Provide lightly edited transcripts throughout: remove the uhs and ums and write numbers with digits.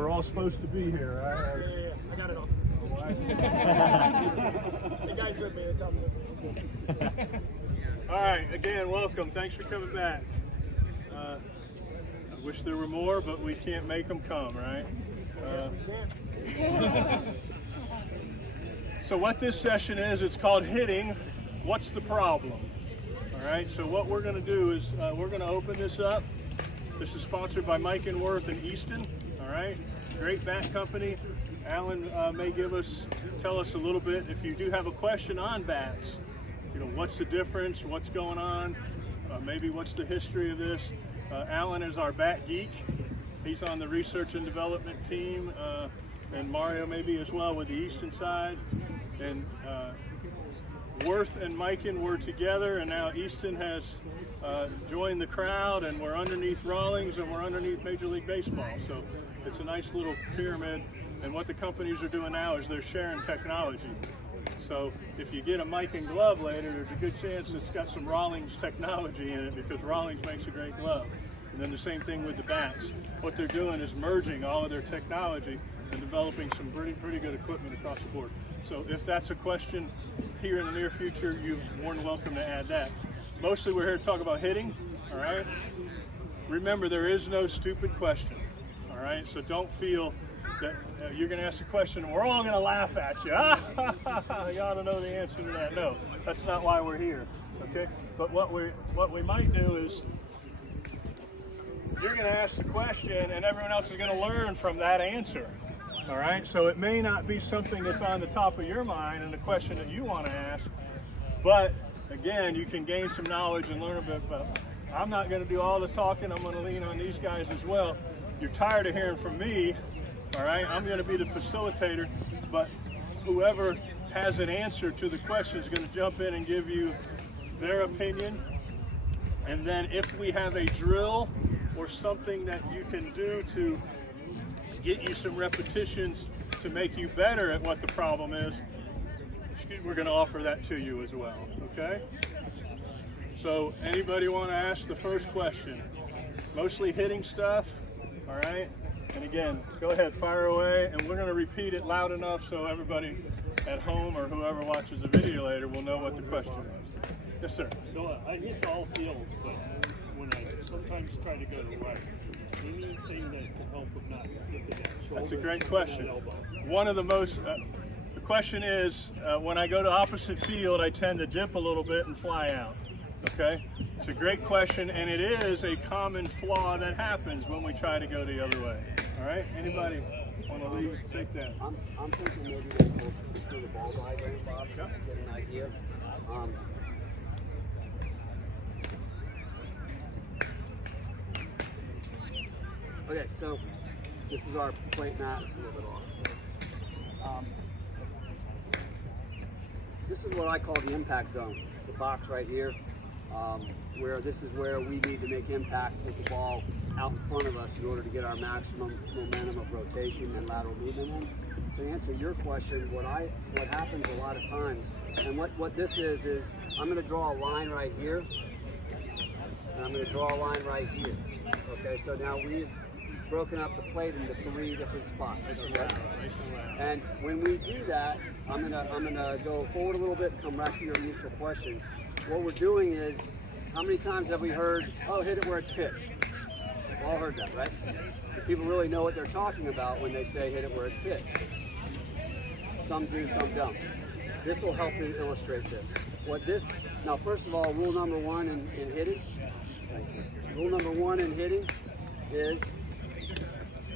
we're all supposed to be here, right? Yeah, I got it all. The guys with me, the with me. All right, again, welcome. Thanks for coming back. I wish there were more, but we can't make them come, right? So what this session is, it's called Hitting. What's the problem? All right, so what we're going to do is we're going to open this up. This is sponsored by Miken and Easton. All right, great bat company. Alan may tell us a little bit if you do have a question on bats. You know, what's the difference? What's going on? Maybe what's the history of this? Alan is our bat geek. He's on the research and development team, and Mario maybe as well with the Easton side. And Worth and Miken were together, and now Easton has joined the crowd, and we're underneath Rawlings, and we're underneath Major League Baseball. So it's a nice little pyramid, and what the companies are doing now is they're sharing technology. So if you get a Miken glove later, there's a good chance it's got some Rawlings technology in it, because Rawlings makes a great glove. And then the same thing with the bats. What they're doing is merging all of their technology and developing some pretty good equipment across the board. So if that's a question here in the near future, you're more than welcome to add that. Mostly we're here to talk about hitting, all right? Remember, there is no stupid question, all right? So don't feel that you're gonna ask a question and we're all gonna laugh at you. You ought to know the answer to that. No, that's not why we're here, okay? But what we might do is, you're gonna ask the question and everyone else is gonna learn from that answer. All right, so it may not be something that's on the top of your mind and the question that you want to ask, but again, you can gain some knowledge and learn a bit about. I'm not going to do all the talking. I'm going to lean on these guys as well. You're tired of hearing from me, all right? I'm going to be the facilitator, but whoever has an answer to the question is going to jump in and give you their opinion. And then if we have a drill or something that you can do to get you some repetitions to make you better at what the problem is, we're going to offer that to you as well, okay? So anybody want to ask the first question? Mostly hitting stuff, all right? And again, go ahead, fire away, and we're going to repeat it loud enough so everybody at home or whoever watches the video later will know what the question is. Yes, sir. So I hit all fields, but when I sometimes try to go to right, anything that can help with not looking at shoulder. That's a great question. One of the most, the question is, when I go to opposite field, I tend to dip a little bit and fly out, okay? It's a great question, and it is a common flaw that happens when we try to go the other way, all right? Anybody want to take that? I'm thinking maybe they will do the ball diagram, Bob, to get an idea. Okay, so this is our plate mat. It's a little bit off. This is what I call the impact zone. The box right here, where this is where we need to make impact, hit the ball out in front of us in order to get our maximum momentum of rotation and lateral movement in. To answer your question, what happens a lot of times, and what this is I'm going to draw a line right here, and I'm going to draw a line right here. Okay, so now we've broken up the plate into 3 different spots. Okay? And when we do that, I'm gonna go forward a little bit and come back to your initial question. What we're doing is, how many times have we heard, oh, hit it where it's pitched? We've all heard that, right? Do people really know what they're talking about when they say hit it where it's pitched? Some do, some don't. This will help you illustrate this. Now first of all, rule number 1 in hitting. Rule number 1 in hitting is,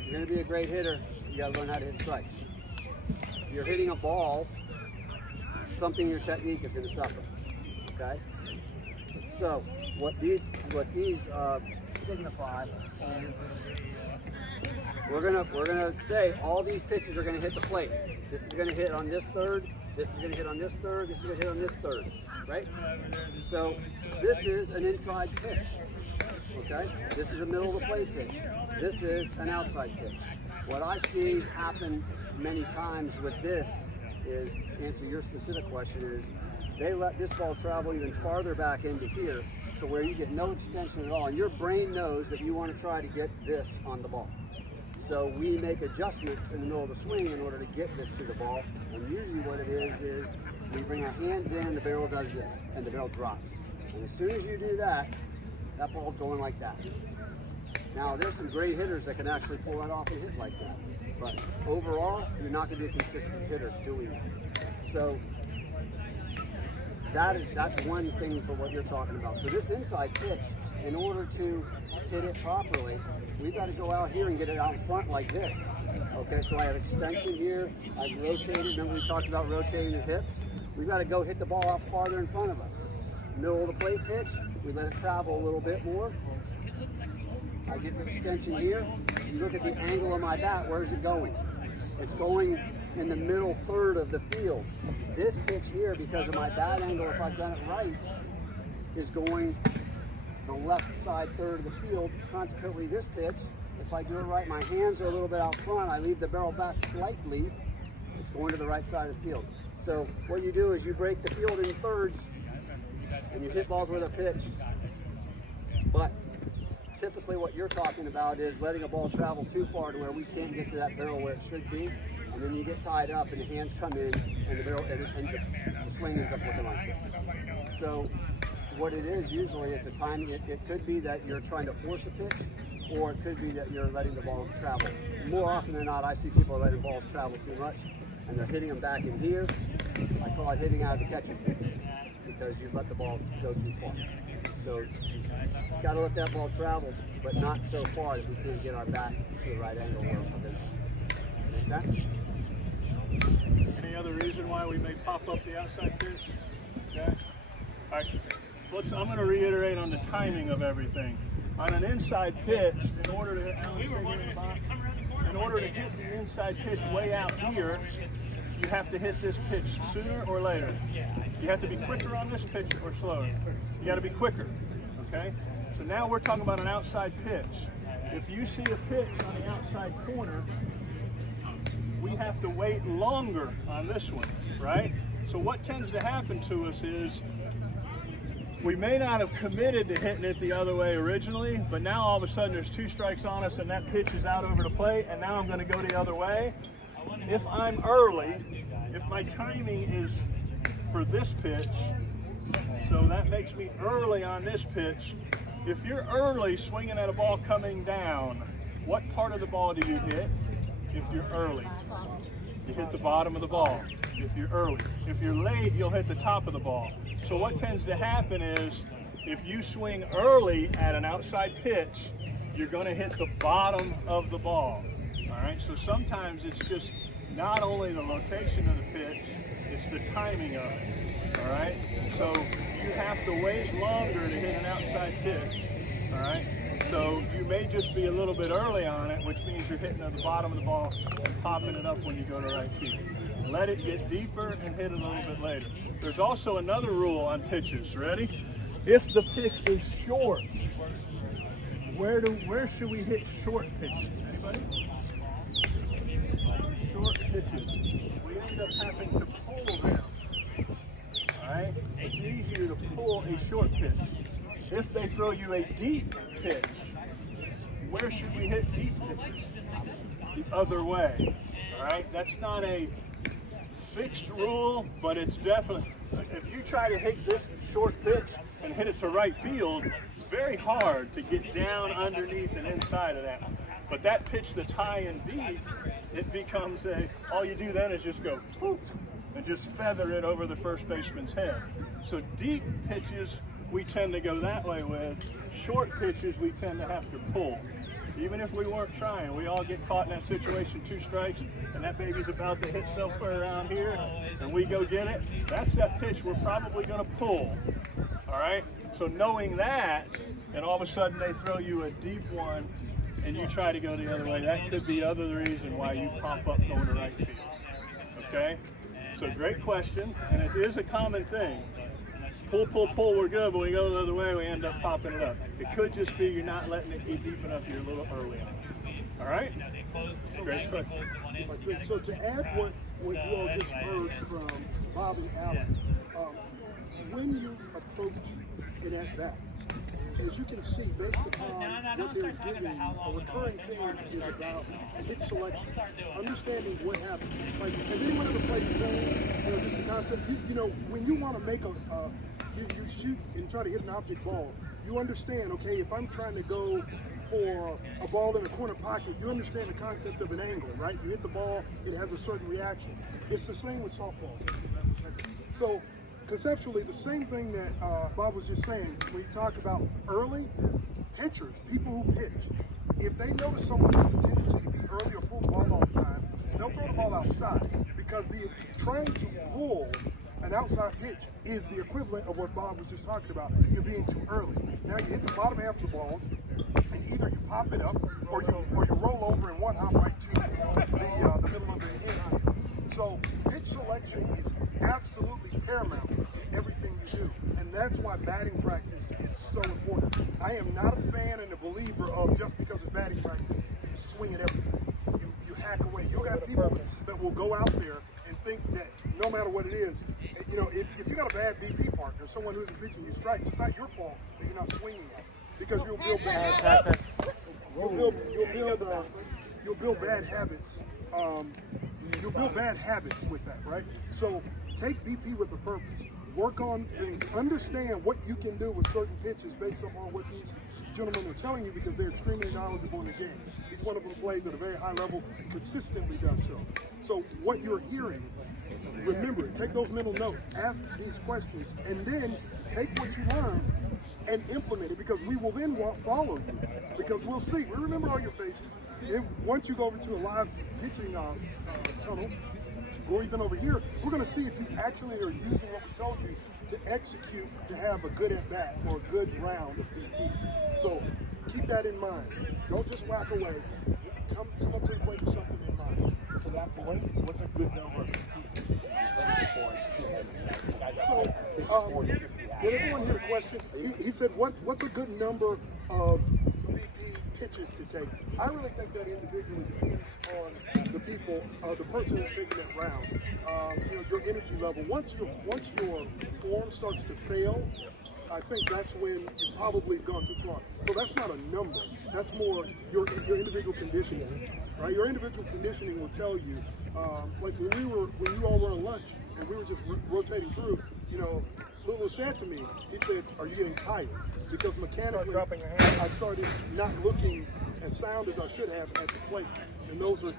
you're going to be a great hitter, you got to learn how to hit strikes. If you're hitting a ball, something in your technique is going to suffer. Okay? So what these signify is we're gonna say all these pitches are going to hit the plate. This is going to hit on this third. This is going to hit on this third. This is going to hit on this third. Right? So this is an inside pitch. Okay? This is a middle of the plate pitch. This is an outside pitch. What I see happen many times with this is, to answer your specific question, is they let this ball travel even farther back into here to where you get no extension at all. And your brain knows that you want to try to get this on the ball. So we make adjustments in the middle of the swing in order to get this to the ball. And usually what it is we bring our hands in, the barrel does this, and the barrel drops. And as soon as you do that, that ball's going like that. Now there's some great hitters that can actually pull that off and hit like that. But overall, you're not going to be a consistent hitter doing that. So that's one thing for what you're talking about. So this inside pitch, in order to hit it properly, we've got to go out here and get it out in front like this. Okay, so I have extension here, I've rotated, remember we talked about rotating the hips? We've got to go hit the ball out farther in front of us. Middle of the plate pitch, we let it travel a little bit more. I get the extension here. You look at the angle of my bat, where's it going? It's going in the middle third of the field. This pitch here, because of my bat angle, if I've done it right, is going the left side third of the field. Consequently, this pitch, if I do it right, my hands are a little bit out front, I leave the barrel back slightly, it's going to the right side of the field. So what you do is you break the field in thirds, and you hit balls with a pitch. But typically what you're talking about is letting a ball travel too far to where we can't get to that barrel where it should be, and then you get tied up and the hands come in and the barrel and the swing ends up looking like this. So what it is, usually it's a timing. It could be that you're trying to force a pitch, or it could be that you're letting the ball travel. More often than not, I see people letting balls travel too much and they're hitting them back in here. I call it hitting out of the catcher's mitt, because you let the ball go too far. So you got to let that ball travel, but not so far that we can't get our bat to the right angle where we're going. Make sense? Any other reason why we may pop up the outside pitch? Okay. All right. I'm going to reiterate on the timing of everything. On an inside pitch, in order to hit the inside pitch way out here, you have to hit this pitch sooner or later. You have to be quicker on this pitch or slower. You got to be quicker, okay? So now we're talking about an outside pitch. If you see a pitch on the outside corner, we have to wait longer on this one, right? So what tends to happen to us is we may not have committed to hitting it the other way originally, but now all of a sudden there's 2 strikes on us and that pitch is out over the plate, and now I'm going to go the other way. If I'm early, if my timing is for this pitch, so that makes me early on this pitch. If you're early swinging at a ball coming down, what part of the ball do you hit if you're early? You hit the bottom of the ball if you're early. If you're late, you'll hit the top of the ball. So what tends to happen is if you swing early at an outside pitch, you're going to hit the bottom of the ball. All right, so sometimes it's just not only the location of the pitch, it's the timing of it. All right, so you have to wait longer to hit an outside pitch. All right, so you may just be a little bit early on it, which means you're hitting at the bottom of the ball and popping it up when you go to right field. Let it get deeper and hit it a little bit later. There's also another rule on pitches. Ready? If the pitch is short, where should we hit short pitches? Anybody? Short pitches. We end up having to pull them. Alright? It's easier to pull a short pitch. If they throw you a deep pitch, where should we hit deep pitches? The other way. Alright? That's not a fixed rule, but it's definitely, if you try to hit this short pitch and hit it to right field, it's very hard to get down underneath and inside of that. But that pitch that's high and deep, it becomes all you do then is just go poof, and just feather it over the first baseman's head. So deep pitches, we tend to go that way with. Short pitches, we tend to have to pull. Even if we weren't trying, we all get caught in that situation, 2 strikes, and that baby's about to hit somewhere around here, and we go get it. That's that pitch we're probably going to pull. All right? So knowing that, and all of a sudden they throw you a deep one, and you try to go the other way, that could be other reason why you pop up going to right field. Okay? So great question, and it is a common thing. Pull, pull, pull, we're good, but we go the other way, we end up popping it up. It could just be you're not letting it get deep enough, you're a little early on it. All right? Great question. So to add what you all just heard from Bob and Alan, when you approach an at-bat, as you can see, based upon what they're giving you, a recurring theme is about pitch selection, understanding what happens. Like, has anyone ever played pool? Just the concept. When you want to make you shoot and try to hit an object ball, you understand, okay, if I'm trying to go for a ball in a corner pocket, you understand the concept of an angle, right? You hit the ball, it has a certain reaction. It's the same with softball. So conceptually, the same thing that Bob was just saying, when you talk about early pitchers, people who pitch, if they notice someone has a tendency to be early or pull the ball all the time, they'll throw the ball outside, because trying to pull an outside pitch is the equivalent of what Bob was just talking about. You're being too early. Now you hit the bottom half of the ball, and either you pop it up or you roll over and one hop right to the middle of the infield. So pitch selection is absolutely paramount in everything you do, and that's why batting practice is so important. I am not a fan and a believer of just because it's batting practice, you swing at everything. You hack away. You'll have people that will go out there and think that no matter what it is, if you got a bad BP partner, someone who isn't pitching you strikes, it's not your fault that you're not swinging at it, because you'll build bad you'll build bad habits. You'll build bad habits with that, right? So take BP with a purpose. Work on things. Understand what you can do with certain pitches based upon what these gentlemen are telling you, because they're extremely knowledgeable in the game. Each one of them plays at a very high level and consistently does so. So what you're hearing, remember it. Take those mental notes. Ask these questions, and then take what you learn and implement it, because we will then follow you, because we'll see. We remember all your faces. And once you go over to the live pitching tunnel, or even over here, we're going to see if you actually are using what we told you to execute to have a good at-bat or a good round of BP. So keep that in mind. Don't just whack away. Come up to the plate with something in mind. To that point, what's a good number of So, did everyone hear the question? He said, what's a good number of BP pitches to take? I really think that individually depends on the people, the person who's taking that round. Your energy level. Once your form starts to fail, I think that's when you've probably gone too far. So that's not a number. That's more your individual conditioning, right? Your individual conditioning will tell you. Like when you all were on lunch and we were just rotating through, Lulu said to me, he said, "Are you getting tired?" Because mechanically, I started not looking as sound as I should have at the plate, and those are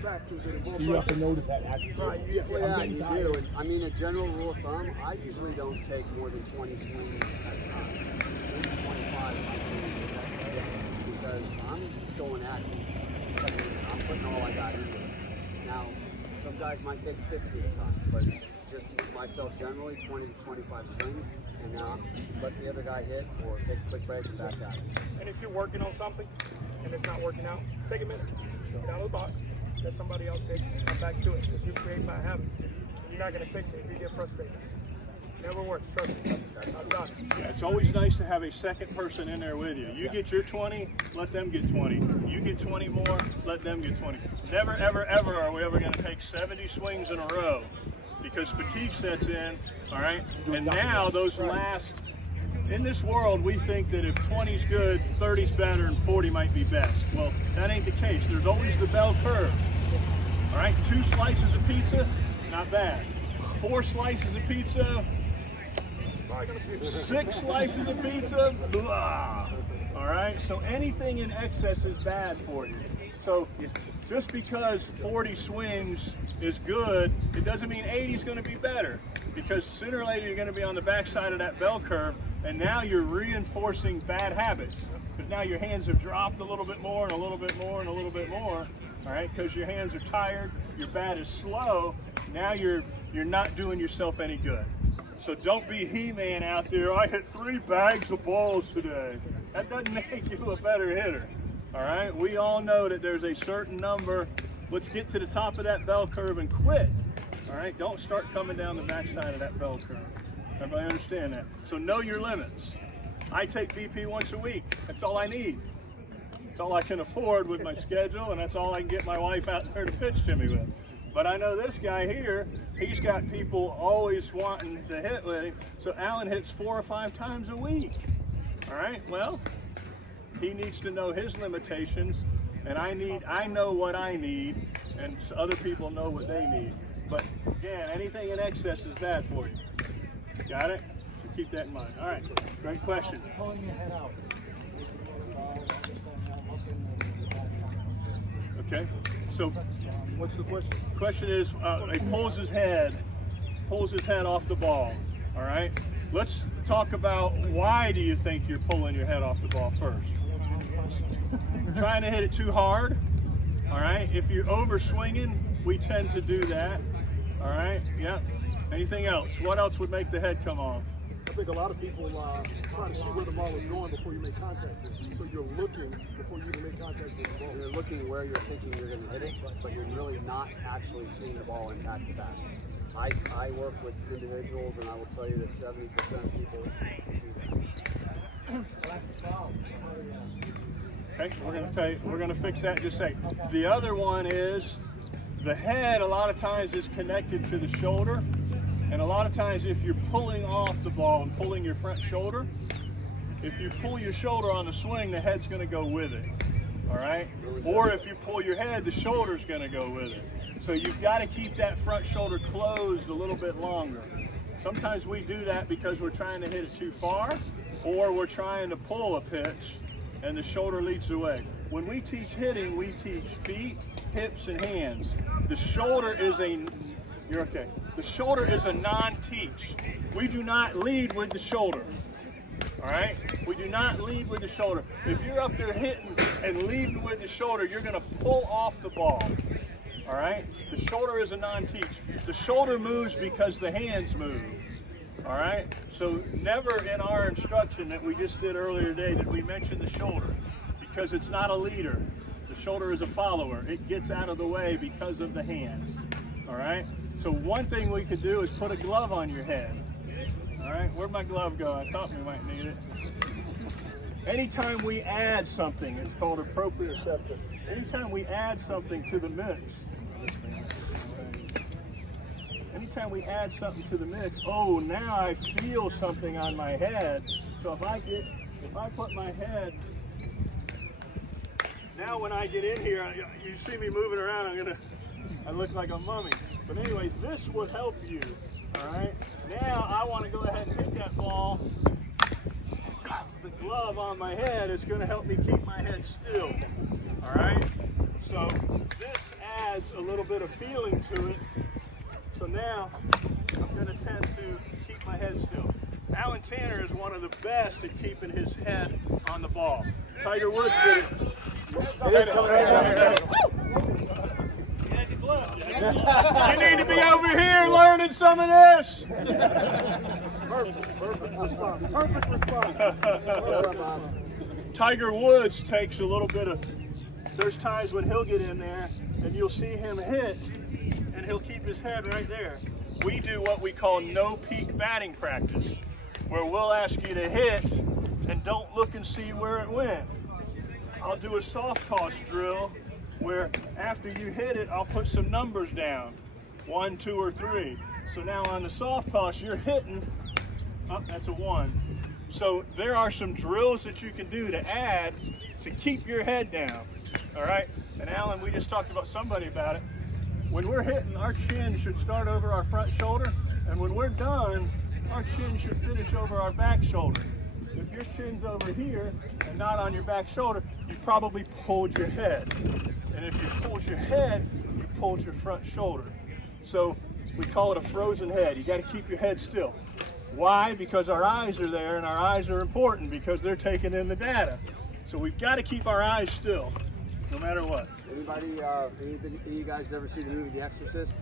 factors that involve. You have to notice that actually. Right. Yes. Yeah, you do. I mean, a general rule of thumb, I usually don't take more than 20 swings at a time. Maybe 25 if I can, because I'm going at it. I'm putting all I got into it. Now, some guys might take 50 at a time, but just myself generally, 20 to 25 swings, and let the other guy hit or take a quick break and back at it. And if you're working on something and it's not working out, take a minute. Get out of the box. Let somebody else take it. Come back to it, because you create bad habits. You're not going to fix it if you get frustrated. Never works. Trust me. I've done it. Yeah, it's always nice to have a second person in there with you. You get your 20, let them get 20. You get 20 more, let them get 20. Never, ever, ever are we ever going to take 70 swings in a row, because fatigue sets in, all right? And now those last, in this world, we think that if 20's good, 30's better, and 40 might be best. Well, that ain't the case. There's always the bell curve, all right? 2 slices of pizza, not bad. 4 slices of pizza, 6 slices of pizza, blah. All right, so anything in excess is bad for you. So just because 40 swings is good, it doesn't mean 80 is going to be better, because sooner or later you're going to be on the backside of that bell curve, and now you're reinforcing bad habits, because now your hands have dropped a little bit more and a little bit more and a little bit more, all right, because your hands are tired, your bat is slow, now you're not doing yourself any good. So don't be He-Man out there, I hit 3 bags of balls today. That doesn't make you a better hitter. All right, we all know that there's a certain number. Let's get to the top of that bell curve and quit. All right, don't start coming down the backside of that bell curve. Everybody understand that? So know your limits. I take BP once a week. That's all I need. That's all I can afford with my schedule, and that's all I can get my wife out there to pitch to me with. But I know this guy here, he's got people always wanting to hit with him. So Alan hits 4 or 5 times a week. All right, well, he needs to know his limitations, and I know what I need, and other people know what they need. But again, anything in excess is bad for you. Got it? So keep that in mind. All right, great question. Pulling your head out. Okay, so What's the question? question is, he pulls his head off the ball. All right, let's talk about why do you think you're pulling your head off the ball first? Trying to hit it too hard. All right, if you're over swinging, we tend to do that. All right, yeah. Anything else? What else would make the head come off? I think a lot of people try to see where the ball is going before you make contact with it. So you're looking before you even make contact with the ball. You're looking where you're thinking you're going to hit it, but you're really not actually seeing the ball impact the bat. I work with individuals, and I will tell you that 70% of people do that. Okay, we're going to fix that in just a second. The other one is the head. A lot of times is connected to the shoulder, and a lot of times if you're pulling off the ball and pulling your front shoulder, if you pull your shoulder on the swing, the head's going to go with it. All right, or if you pull your head, the shoulder's going to go with it. So you've got to keep that front shoulder closed a little bit longer. Sometimes we do that because we're trying to hit it too far, or we're trying to pull a pitch and the shoulder leads the way. When we teach hitting, we teach feet, hips, and hands. The shoulder is you're okay. The shoulder is a non-teach. We do not lead with the shoulder. All right? We do not lead with the shoulder. If you're up there hitting and leading with the shoulder, you're going to pull off the ball. All right? The shoulder is a non-teach. The shoulder moves because the hands move. All right? So never in our instruction that we just did earlier today did we mention the shoulder, because it's not a leader. The shoulder is a follower. It gets out of the way because of the hands. All right? So one thing we could do is put a glove on your head. All right? Where'd my glove go? I thought we might need it. Anytime we add something, it's called a proprioceptor. Anytime we add something to the mix, anytime we add something to the mix, oh, now I feel something on my head. So if I put my head, now when I get in here, you see me moving around, I look like a mummy. But anyway, this would help you, all right? Now I want to go ahead and hit that ball. The glove on my head is going to help me keep my head still, all right? So this adds a little bit of feeling to it. So now I'm going to tend to keep my head still. Alan Tanner is one of the best at keeping his head on the ball. Tiger Woods did it. You need to be over here learning some of this. Perfect response. Perfect response. Tiger Woods takes a little bit of, there's times when he'll get in there and you'll see him hit and he'll keep his head right there. We do what we call no peak batting practice, where we'll ask you to hit and don't look and see where it went. I'll do a soft toss drill where after you hit it, I'll put some numbers down, 1, 2, or 3. So now on the soft toss, you're hitting, oh, that's a 1. So there are some drills that you can do to add to keep your head down, all right? And Alan, we just talked about somebody about it. When we're hitting, our chin should start over our front shoulder, and when we're done, our chin should finish over our back shoulder. If your chin's over here and not on your back shoulder, you probably pulled your head. And if you pulled your head, you pulled your front shoulder. So we call it a frozen head. You got to keep your head still. Why? Because our eyes are there, and our eyes are important because they're taking in the data. So we've got to keep our eyes still, no matter what. Any of you guys ever see the movie The Exorcist?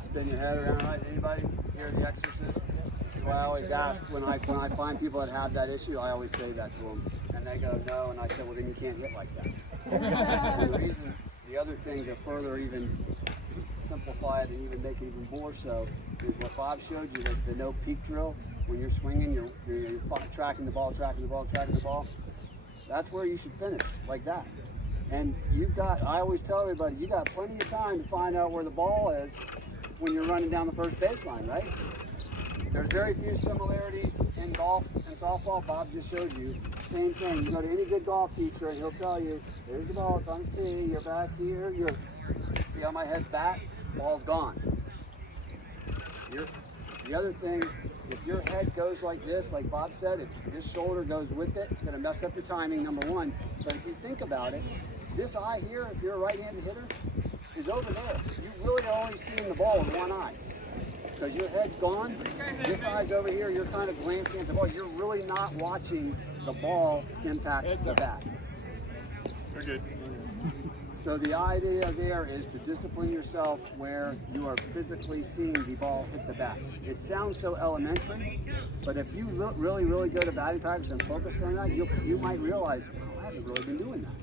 Spin your head around, right? Anybody hear The Exorcist? Well, I always ask when I find people that have that issue, I always say that to them, and they go no, and I say, well, then you can't hit like that. And the other thing to further even simplify it and even make it even more so is what Bob showed you, the no peak drill. When you're swinging, you're tracking the ball. That's where you should finish, like that. And I always tell everybody, you got plenty of time to find out where the ball is when you're running down the first baseline, right? There's very few similarities in golf and softball, Bob just showed you, same thing. You go to any good golf teacher and he'll tell you, there's the ball, it's on the tee, you're back here, see how my head's back? Ball's gone. The other thing, if your head goes like this, like Bob said, if this shoulder goes with it, it's gonna mess up your timing, number one. But if you think about it, this eye here, if you're a right-handed hitter, is over there. You really are only seeing the ball with one eye. Because your head's gone, this eye's over here, you're kind of glancing at the ball. You're really not watching the ball impact the bat. Very good. So the idea there is to discipline yourself where you are physically seeing the ball hit the bat. It sounds so elementary, but if you look really good at batting practice and focus on that, you might realize, oh, I haven't really been doing that.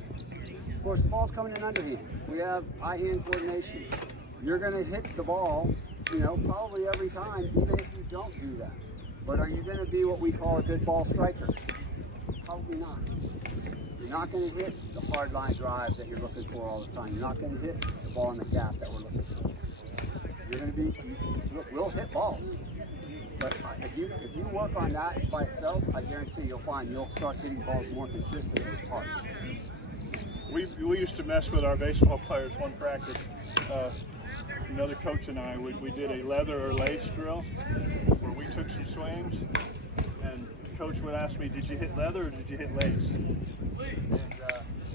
Of course, the ball's coming in underhand. We have eye-hand coordination. You're going to hit the ball, probably every time, even if you don't do that. But are you going to be what we call a good ball striker? Probably not. You're not going to hit the hard line drive that you're looking for all the time. You're not going to hit the ball in the gap that we're looking for. You're going to be, we'll hit balls. But if you work on that by itself, I guarantee you'll find you'll start hitting balls more consistently as part. We used to mess with our baseball players one practice. Another coach and I, we did a leather or lace drill where we took some swings, and coach would ask me, did you hit leather or did you hit lace? And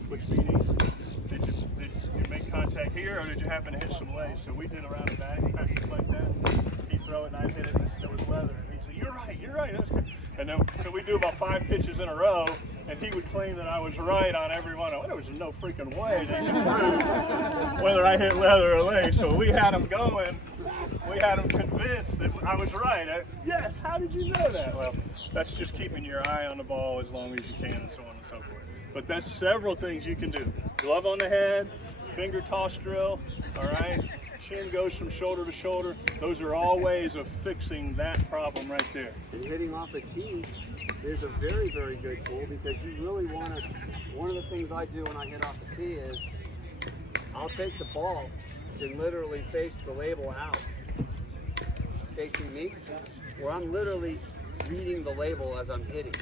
which meaning, did you make contact here or did you happen to hit some lace? So we did a round of batting practice like that. He'd throw it and I'd hit it and it was leather. And he'd say, you're right, that's good. And then, so we do about 5 pitches in a row, and he would claim that I was right on every one. There was no freaking way that he could prove whether I hit leather or lace. So we had him going. We had him convinced that I was right. Yes, how did you know that? Well, that's just keeping your eye on the ball as long as you can and so on and so forth. But that's several things you can do. Glove on the head, finger toss drill, all right? Chin goes from shoulder to shoulder. Those are all ways of fixing that problem right there. And hitting off a tee is a very, very good tool because you really want to, one of the things I do when I hit off a tee is I'll take the ball and literally face the label out, facing me, where I'm literally reading the label as I'm hitting.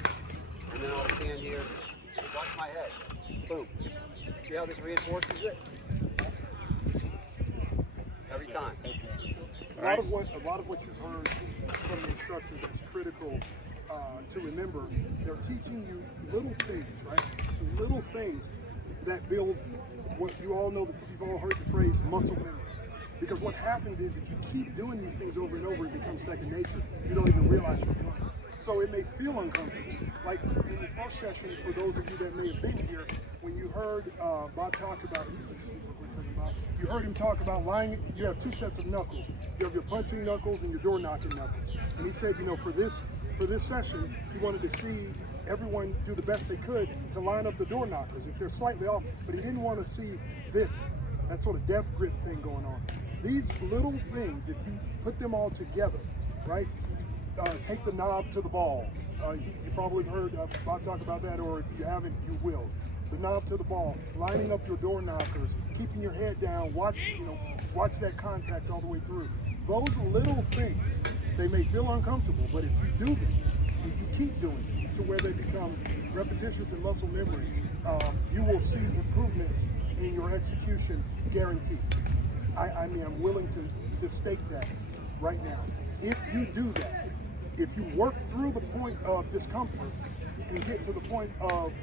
And then I'll stand here, watch my head, boom. See how this reinforces it? Every time. A lot of what you've heard from the instructors is critical to remember. They're teaching you little things, right? Little things that build what you all know. You've all heard the phrase muscle memory. Because what happens is if you keep doing these things over and over, it becomes second nature. You don't even realize you're doing it. So it may feel uncomfortable. Like in the first session, for those of you that may have been here, when you heard Bob talk about, you heard him talk about lining. You have 2 sets of knuckles. You have your punching knuckles and your door knocking knuckles. And he said, for this session, he wanted to see everyone do the best they could to line up the door knockers if they're slightly off. But he didn't want to see that sort of death grip thing going on. These little things, if you put them all together, right? Take the knob to the ball. You probably have heard Bob talk about that, or if you haven't, you will. The knob to the ball, lining up your door knockers, keeping your head down, watch that contact all the way through. Those little things, they may feel uncomfortable, but if you do them, if you keep doing it to where they become repetitious and muscle memory, you will see improvements in your execution, guaranteed. I'm willing to stake that right now. If you do that, if you work through the point of discomfort and get to the point of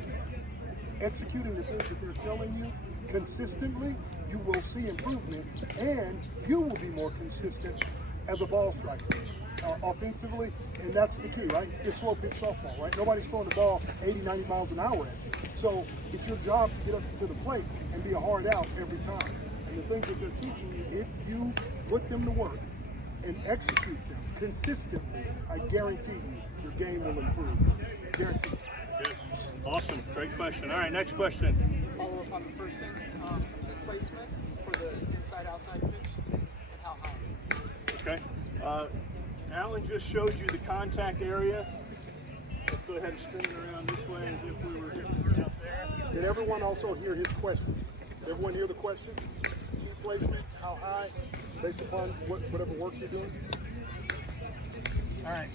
executing the things that they're telling you consistently, you will see improvement and you will be more consistent as a ball striker offensively. And that's the key, right? It's slow pitch softball, right? Nobody's throwing the ball 80, 90 miles an hour at you. So it's your job to get up to the plate and be a hard out every time. And the things that they're teaching you, if you put them to work and execute them consistently, I guarantee you, your game will improve. Guaranteed. Good. Awesome. Great question. All right, next question. Follow up on the first thing, tee placement for the inside-outside pitch, and how high? Okay. Alan just showed you the contact area. Let's go ahead and spin it around this way as if we were out there. Did everyone also hear his question? Did everyone hear the question? Tee placement, how high, based upon whatever work you're doing? All right.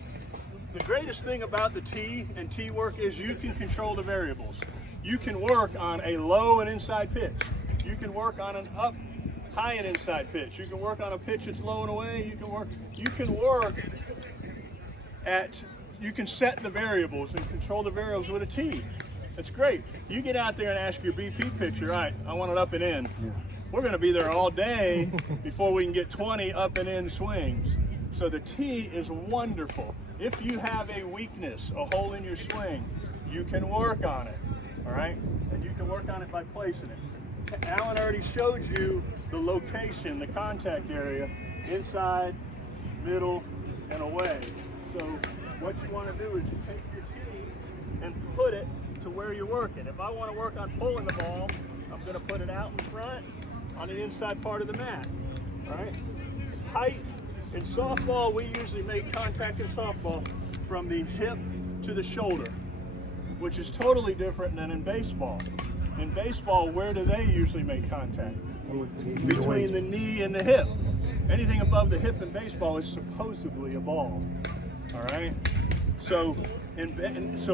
the greatest thing about the tee and tee work is you can control the variables. You can work on a low and inside pitch. You can work on an up, high and inside pitch. You can work on a pitch that's low and away. You can set the variables and control the variables with a tee. It's great. You get out there and ask your BP pitcher, all right, I want it up and in. We're going to be there all day before we can get 20 up and in swings. So the tee is wonderful. If you have a weakness, a hole in your swing, you can work on it, all right? And you can work on it by placing it. Alan already showed you the location, the contact area, inside, middle, and away. So what you want to do is you take your tee and put it to where you're working. If I want to work on pulling the ball, I'm going to put it out in front on the inside part of the mat, all right? Height. In softball, we usually make contact in softball from the hip to the shoulder, which is totally different than in baseball. In baseball, where do they usually make contact? Between the knee and the hip. Anything above the hip in baseball is supposedly a ball, all right? So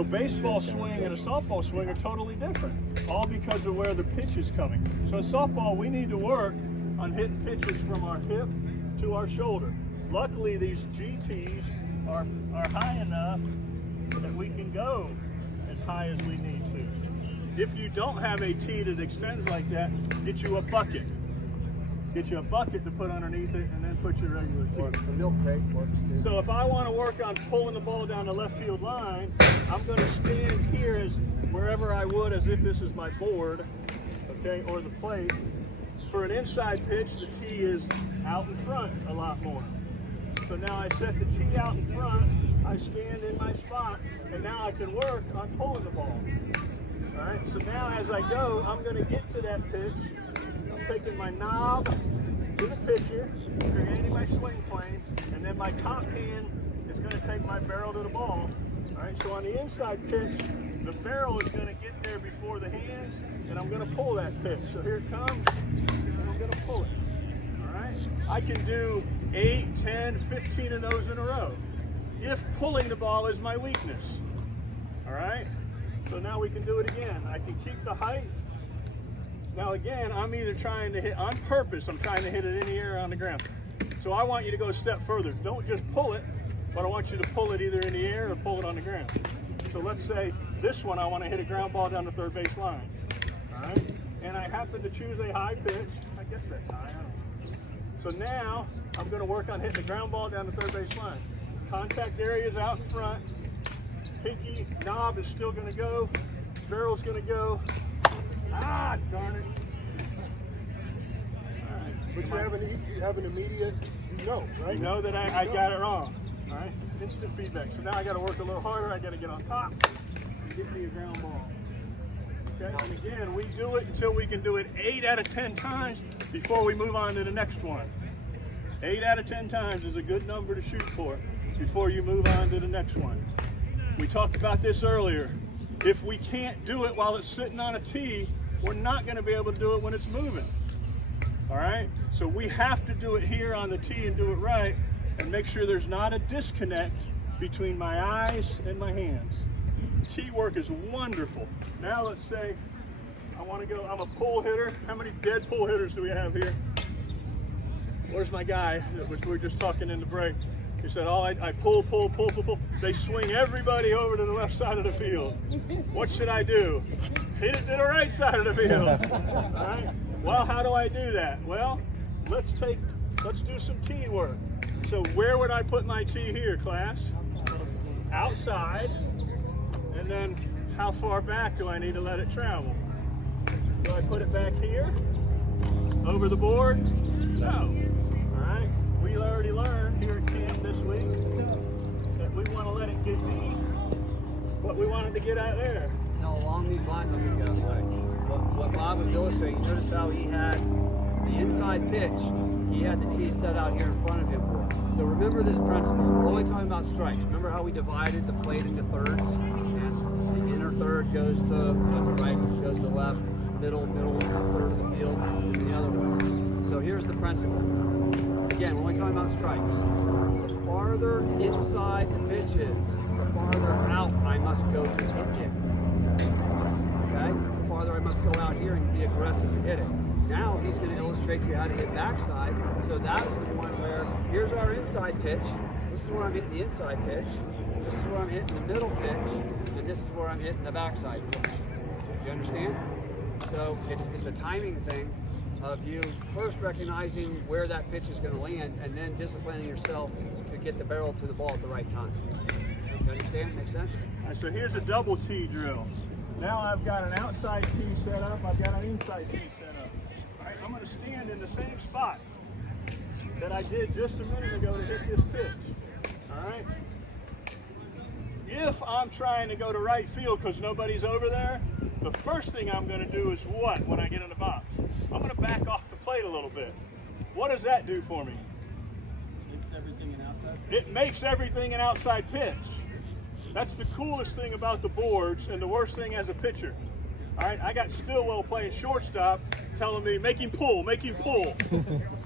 baseball swing and a softball swing are totally different, all because of where the pitch is coming. So in softball, we need to work on hitting pitches from our hip to our shoulder. Luckily, these GTs are high enough that we can go as high as we need to. If you don't have a tee that extends like that, get you a bucket. Get you a bucket to put underneath it and then put your regular tee. The milk crate works too. So if I want to work on pulling the ball down the left field line, I'm going to stand here as wherever I would as if this is my board, okay, or the plate. For an inside pitch, the tee is out in front a lot more. So now I set the tee out in front, I stand in my spot, and now I can work on pulling the ball. All right, so now as I go, I'm going to get to that pitch. I'm taking my knob to the pitcher, creating my swing plane, and then my top hand is going to take my barrel to the ball. All right, so on the inside pitch, the barrel is going to get there before the hands, and I'm going to pull that pitch. So here it comes, and I'm going to pull it. All right, I can do 8, 10, 15 of those in a row if pulling the ball is my weakness. All right, so now we can do it again. I can keep the height. Now again, I'm either trying to hit, on purpose, I'm trying to hit it in the air or on the ground. So I want you to go a step further. Don't just pull it, but I want you to pull it either in the air or pull it on the ground. So let's say this one, I want to hit a ground ball down the third base line. All right, and I happen to choose a high pitch. I guess that's high, I don't know. So now I'm going to work on hitting the ground ball down the third base line. Contact area is out in front. Pinky knob is still going to go. Barrel's going to go. Ah, darn it. All right. But you have an immediate, you know, right? You know that I got it wrong. All right, instant feedback. So now I got to work a little harder. I got to get on top and get me a ground ball. Okay, and again, we do it until we can do it 8 out of 10 times before we move on to the next one. 8 out of 10 times is a good number to shoot for before you move on to the next one. We talked about this earlier. If we can't do it while it's sitting on a tee, we're not going to be able to do it when it's moving. All right, so we have to do it here on the tee and do it right and make sure there's not a disconnect between my eyes and my hands. Tee work is wonderful. Now let's say I want to go, I'm a pull hitter. How many dead pull hitters do we have here? Where's my guy, which we were just talking in the break? He said, oh, I pull. They swing everybody over to the left side of the field. What should I do? Hit it to the right side of the field. All right? Well, how do I do that? Well, let's do some tee work. So where would I put my tee here, class? Outside. And then how far back do I need to let it travel? Do I put it back here? Over the board? No. All right. We already learned here at camp this week that we want to let it get me what we wanted to get out there. Now, along these lines, I'm going to get out of the way. What Bob was illustrating, notice how he had the inside pitch. He had the tee set out here in front of him. So remember this principle. We're only talking about strikes. Remember how we divided the plate into thirds? And the inner third goes to right, goes to left, middle, third of the field, and the other way. So here's the principle. Again, we're only talking about strikes. The farther inside the pitch is, farther out I must go to hit it. Okay? The farther I must go out here and be aggressive to hit it. Now he's going to illustrate to you how to hit backside. So that is the one where, here's our inside pitch. This is where I'm hitting the inside pitch. This is where I'm hitting the middle pitch. And this is where I'm hitting the backside pitch. Do you understand? So it's a timing thing of you first recognizing where that pitch is going to land and then disciplining yourself to get the barrel to the ball at the right time. Do you understand? Make sense? All right, so here's a double tee drill. Now I've got an outside tee set up, I've got an inside tee set up. All right, I'm going to stand in the same spot that I did just a minute ago to hit this pitch. All right? If I'm trying to go to right field because nobody's over there, the first thing I'm going to do is what when I get in the box? I'm going to back off the plate a little bit. What does that do for me? Makes everything an outside. It makes everything an outside pitch. That's the coolest thing about the boards and the worst thing as a pitcher. All right, I got Stillwell playing shortstop telling me, make him pull, make him pull.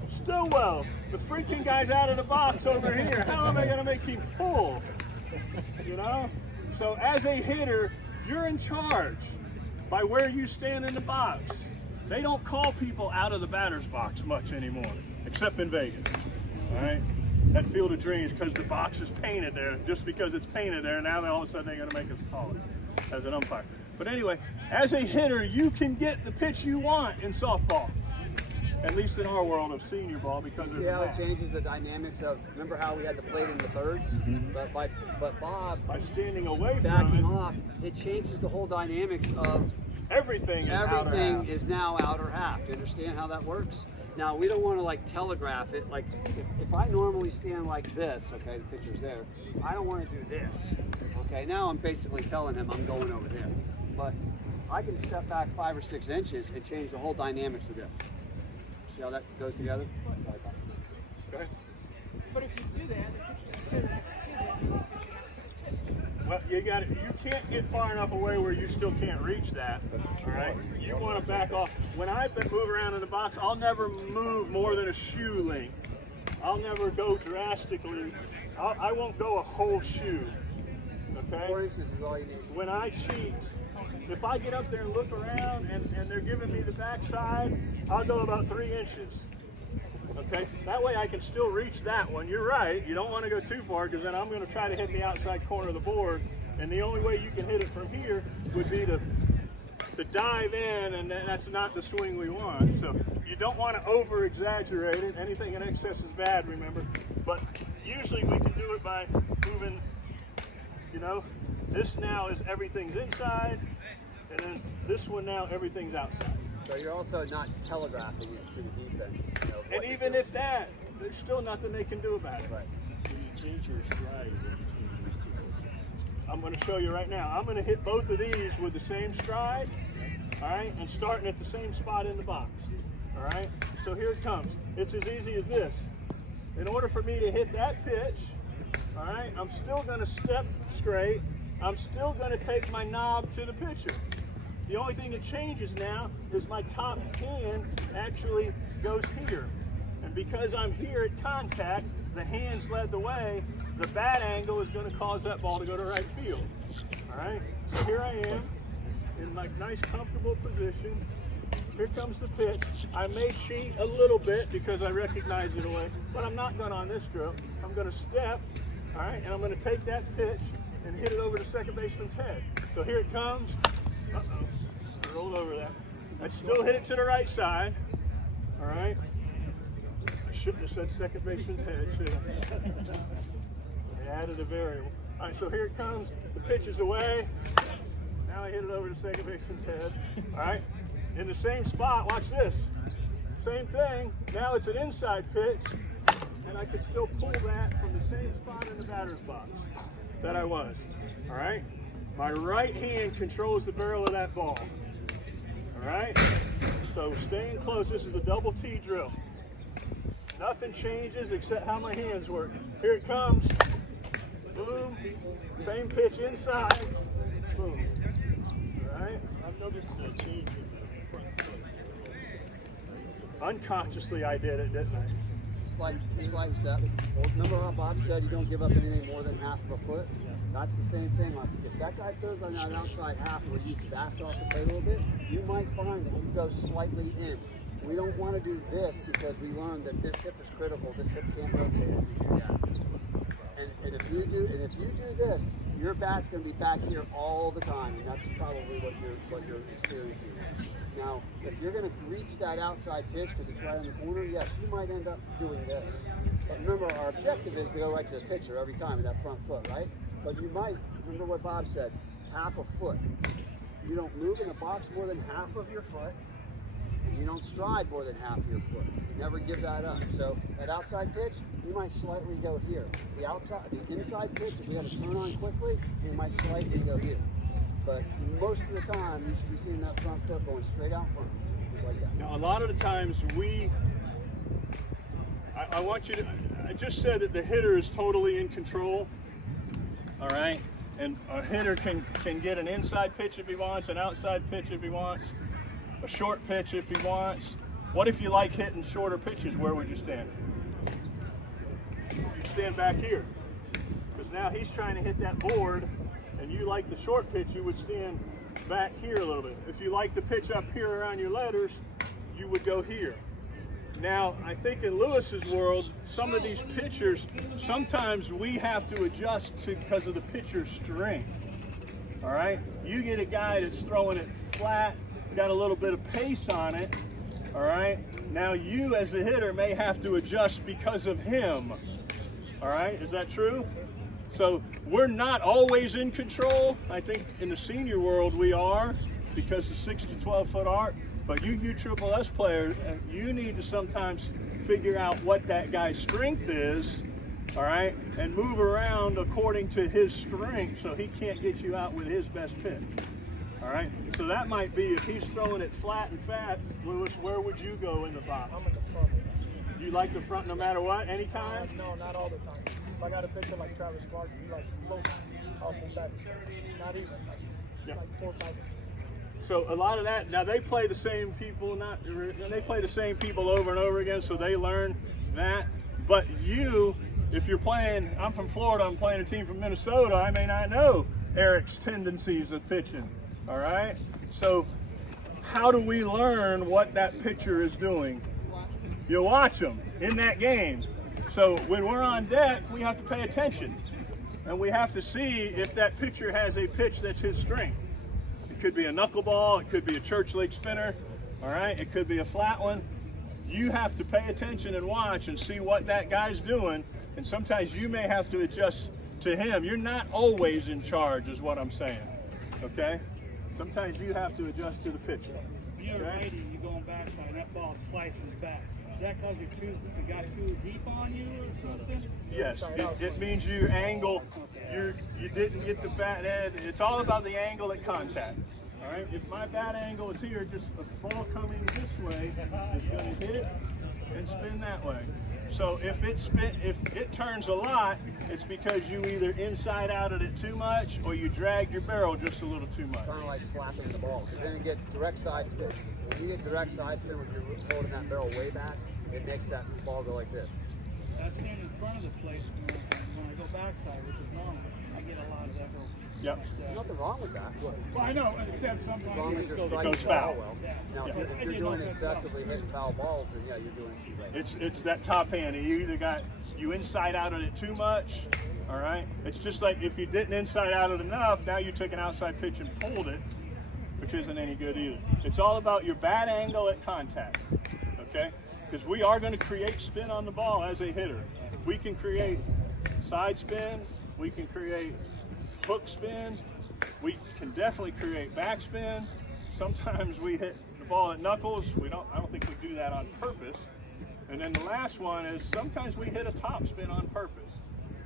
Stillwell, the freaking guy's out of the box over here. How am I going to make him pull? You know? So as a hitter, you're in charge by where you stand in the box. They don't call people out of the batter's box much anymore, except in Vegas. All right? That Field of Dreams, because the box is painted there. Just because it's painted there, now all of a sudden they're going to make us call it as an umpire. But anyway, as a hitter, you can get the pitch you want in softball. At least in our world of senior ball, because See how it changes the dynamics of, remember how we had the plate in the thirds? But Bob, by standing away from backing it, off, it changes the whole dynamics of everything is now outer half. Do you understand how that works? Now, we don't want to like telegraph it. Like if I normally stand like this, okay, the picture's there, I don't want to do this. Okay, now I'm basically telling him I'm going over there. But I can step back 5 or 6 inches and change the whole dynamics of this. See how that goes together? Okay. But if you do that, the pitcher's not going to see that. The pitcher's not Well, you can't get far enough away where you still can't reach that. All right. You want to back off. When I move around in the box, I'll never move more than a shoe length. I'll never go drastically. I won't go a whole shoe. Okay. 4 inches is all you need. When I cheat, if I get up there and look around and they're giving me the backside, I'll go about 3 inches. Okay, that way I can still reach that one. You're right, you don't want to go too far because then I'm going to try to hit the outside corner of the board, and the only way you can hit it from here would be to dive in, and that's not the swing we want. So you don't want to over exaggerate it. Anything in excess is bad, remember, but usually we can do it by moving, you know, this now is everything's inside, and then this one now everything's outside. So you're also not telegraphing it to the defense. You know, And even if that, there's still nothing they can do about it. Right. When you change your stride between these two pitches. I'm going to show you right now. I'm going to hit both of these with the same stride, all right, and starting at the same spot in the box, all right? So here it comes. It's as easy as this. In order for me to hit that pitch, all right, I'm still going to step straight. I'm still going to take my knob to the pitcher. The only thing that changes now is my top hand actually goes here. And because I'm here at contact, the hands led the way, the bat angle is going to cause that ball to go to right field. All right, so here I am in my nice comfortable position. Here comes the pitch. I may cheat a little bit because I recognize it away, but I'm not going on this drill. I'm going to step, all right, and I'm going to take that pitch and hit it over the second baseman's head. So here it comes. Uh-oh, I rolled over that. I still hit it to the right side, all right. I shouldn't have said second baseman's head, should I? I added a variable. All right, so here it comes. The pitch is away. Now I hit it over the second baseman's head, all right. In the same spot, watch this. Same thing, now it's an inside pitch, and I can still pull that from the same spot in the batter's box that I was, all right? My right hand controls the barrel of that ball, all right? So staying close, this is a double T drill. Nothing changes except how my hands work. Here it comes, boom, same pitch inside, boom, all right? I've noticed a change in the front foot. Unconsciously I did it, didn't I? slight step. Well, remember how Bob said you don't give up anything more than half of a foot? That's the same thing. Like if that guy throws on that outside half where you backed off the plate a little bit, you might find that you go slightly in. We don't want to do this because we learned that this hip is critical. This hip can't rotate if you do that. And if you do this, your bat's going to be back here all the time, and that's probably what you're experiencing. Now, if you're going to reach that outside pitch because it's right in the corner, yes, you might end up doing this. But remember, our objective is to go right to the pitcher every time with that front foot, right? But you might remember what Bob said: half a foot. You don't move in the box more than half of your foot. You don't stride more than half your foot. You never give that up. So that outside pitch, you might slightly go here. The inside pitch, if we have to turn on quickly, you might slightly go here. But most of the time, you should be seeing that front foot going straight out front, just like that. Now, a lot of the times I want you to, I just said that the hitter is totally in control, all right? And a hitter can get an inside pitch if he wants, an outside pitch if he wants, a short pitch if he wants. What if you like hitting shorter pitches? Where would you stand? You stand back here. Because now he's trying to hit that board, and you like the short pitch, you would stand back here a little bit. If you like the pitch up here around your letters, you would go here. Now, I think in Lewis's world, some of these pitchers, sometimes we have to adjust because of the pitcher's strength. All right? You get a guy that's throwing it flat, got a little bit of pace on it, all right? Now you as a hitter may have to adjust because of him, all right? Is that true? So we're not always in control. I think in the senior world we are because the 6 to 12 foot arc, but you Triple S players, you need to sometimes figure out what that guy's strength is, all right? And move around according to his strength so he can't get you out with his best pitch. All right, so that might be if he's throwing it flat and fast, Lewis, where would you go in the box? I'm in the front. You like the front no matter what, anytime? No, not all the time. If I got a pitcher like Travis Clark, he like floats off the back. Not even, like 4 or 5 inches. So a lot of that, now they play the same people, they play the same people over and over again, so they learn that. But you, if you're playing, I'm from Florida, I'm playing a team from Minnesota, I may not know Eric's tendencies of pitching. All right, so how do we learn what that pitcher is doing? You watch them in that game. So when we're on deck, we have to pay attention, and we have to see if that pitcher has a pitch that's his strength. It could be a knuckleball, it could be a church league spinner, all right, it could be a flat one. You have to pay attention and watch and see what that guy's doing, and sometimes you may have to adjust to him. You're not always in charge is what I'm saying, okay? Sometimes you have to adjust to the pitcher. If you're a lady, you're going backside, that ball slices back. Is that because you got too deep on you or something? Yes, it means you angle, you didn't get the bat head. It's all about the angle at contact. All right, if my bat angle is here, just a ball coming this way is going to hit and spin that way. So if it turns a lot, it's because you either inside outed it too much or you dragged your barrel just a little too much. Kind of like slapping the ball, because then it gets direct side spin. When you get direct side spin, when you're holding that barrel way back, it makes that ball go like this. I stand in front of the plate when I go backside, which is normal. I get a lot of that. Yep. There's nothing wrong with that. Well, I know, except sometimes As long as you're goes striking foul. foul well. Now, if you're doing excessively hitting foul balls, then yeah, you're doing it too late. It's that top hand. You either got you inside outed it too much, all right? It's just like if you didn't inside out it enough, now you took an outside pitch and pulled it, which isn't any good either. It's all about your bat angle at contact, okay? Because we are going to create spin on the ball as a hitter. We can create side spin, we can create hook spin, we can definitely create backspin. Sometimes we hit the ball at knuckles. I don't think we do that on purpose. And then the last one is sometimes we hit a top spin on purpose.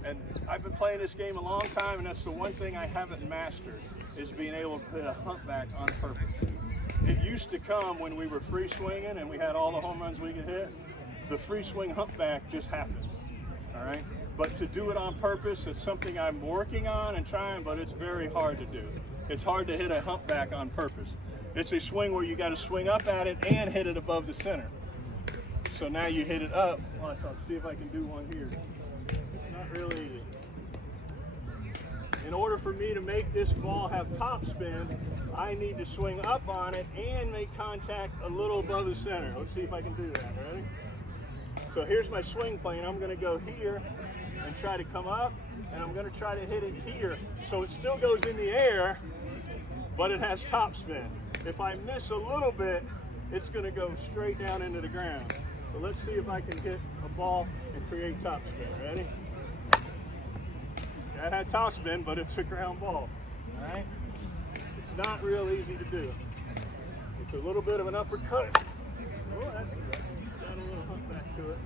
And I've been playing this game a long time, and that's the one thing I haven't mastered, is being able to hit a humpback on purpose. It used to come when we were free swinging and we had all the home runs we could hit. The free swing humpback just happens, all right? But to do it on purpose, it's something I'm working on and trying, but it's very hard to do. It's hard to hit a humpback on purpose. It's a swing where you got to swing up at it and hit it above the center. So now you hit it up. Watch, I'll see if I can do one here. It's not really easy. In order for me to make this ball have topspin, I need to swing up on it and make contact a little above the center. Let's see if I can do that. Ready? So here's my swing plane. I'm going to go here and try to come up, and I'm going to try to hit it here. So it still goes in the air, but it has topspin. If I miss a little bit, it's going to go straight down into the ground. So let's see if I can hit a ball and create topspin. Ready? That had topspin, but it's a ground ball. All right? It's not real easy to do. It's a little bit of an uppercut. Oh, that's got a little hump back to it.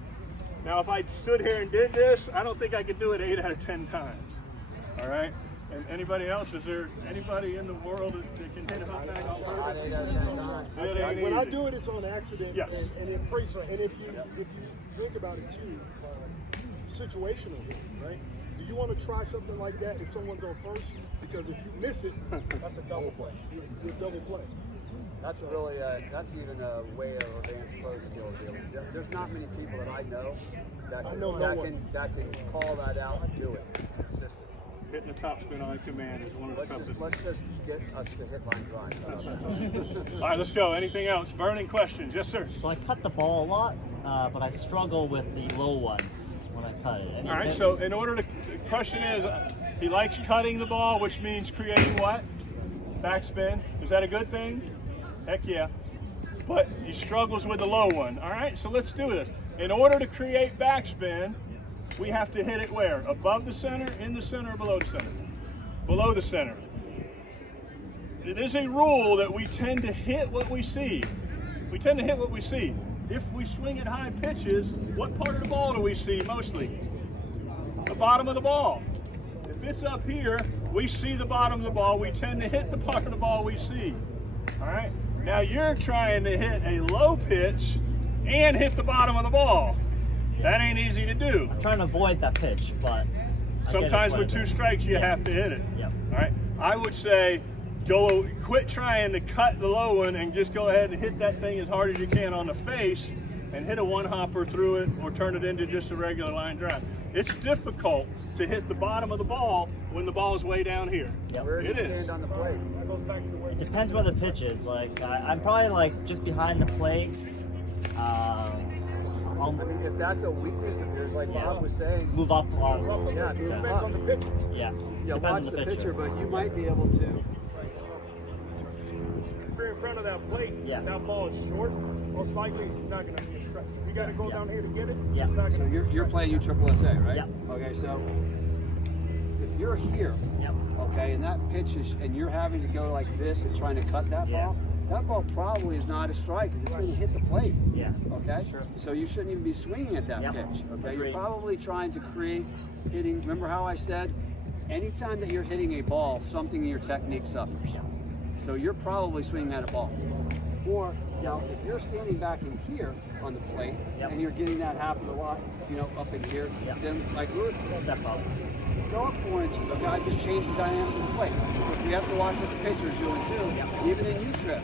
Now, if I stood here and did this, I don't think I could do it 8 out of 10 times. All right? And anybody else? Is there anybody in the world that can hit a hump back on purpose? 8 out of 10 times. It ain't When I easy. do it, it's on accident. Yeah. And if you think about it too, situational hitting, right? Do you want to try something like that if someone's on first? Because if you miss it, that's a double play. You're double play. That's really, that's even a way of advanced pro skill deal. There's not many people that I know that can call that out and do it consistently. Hitting the topspin on command is one of the toughest. Let's just get us to hit line drive. All right, let's go. Anything else? Burning questions? Yes, sir. So I cut the ball a lot, but I struggle with the low ones when I cut it. Any All right, tips? so in order to, the question is, he likes cutting the ball, which means creating what? Backspin. Is that a good thing? Heck yeah. But he struggles with the low one. All right, so let's do this. In order to create backspin, we have to hit it where? Above the center, in the center, or below the center? Below the center. It is a rule that we tend to hit what we see. We tend to hit what we see. If we swing at high pitches, what part of the ball do we see mostly? The bottom of the ball. If it's up here, we see the bottom of the ball. We tend to hit the part of the ball we see. All right? Now you're trying to hit a low pitch and hit the bottom of the ball. That ain't easy to do. I'm trying to avoid that pitch, but Sometimes with 2 strikes, you have to hit it. Yep. All right? I would say quit trying to cut the low one and just go ahead and hit that thing as hard as you can on the face and hit a one-hopper through it or turn it into just a regular line drive. It's difficult to hit the bottom of the ball when the ball is way down here. Yep. Where do you It is. stand on the plate? That goes back to where it depends where the pitch is. Like I'm probably like just behind the plate. I'll I mean, if that's a weakness of yours, like Bob was saying, move up on. yeah, it depends on the pitch. Yeah. yeah, Depends watch on the pitcher, but you might be able to. If you're in front of that plate, Yeah. that ball is short, most likely it's not going to be a strike. If you got to go down here to get it, Yeah. it's not So going to be a strike. you're playing USSSA, right? Yeah. Okay, so if you're here, Yep. okay, and that pitch is, and you're having to go like this and trying to cut that Yeah. ball, that ball probably is not a strike because it's going to hit the plate. Yeah. Okay? Sure. So you shouldn't even be swinging at that Yep. pitch. Okay? Agreed. You're probably trying to create hitting. Remember how I said, anytime that you're hitting a ball, something in your technique suffers. Yeah. So you're probably swinging at a ball. Or now, if you're standing back in here on the plate Yep. and you're getting that happen a lot, up in here, Yep. then like Lewis said, Step up. go up 4 inches. Okay, I just changed the dynamic of the plate. Because we have to watch what the pitcher's doing too. Yep. Even in U-Trip.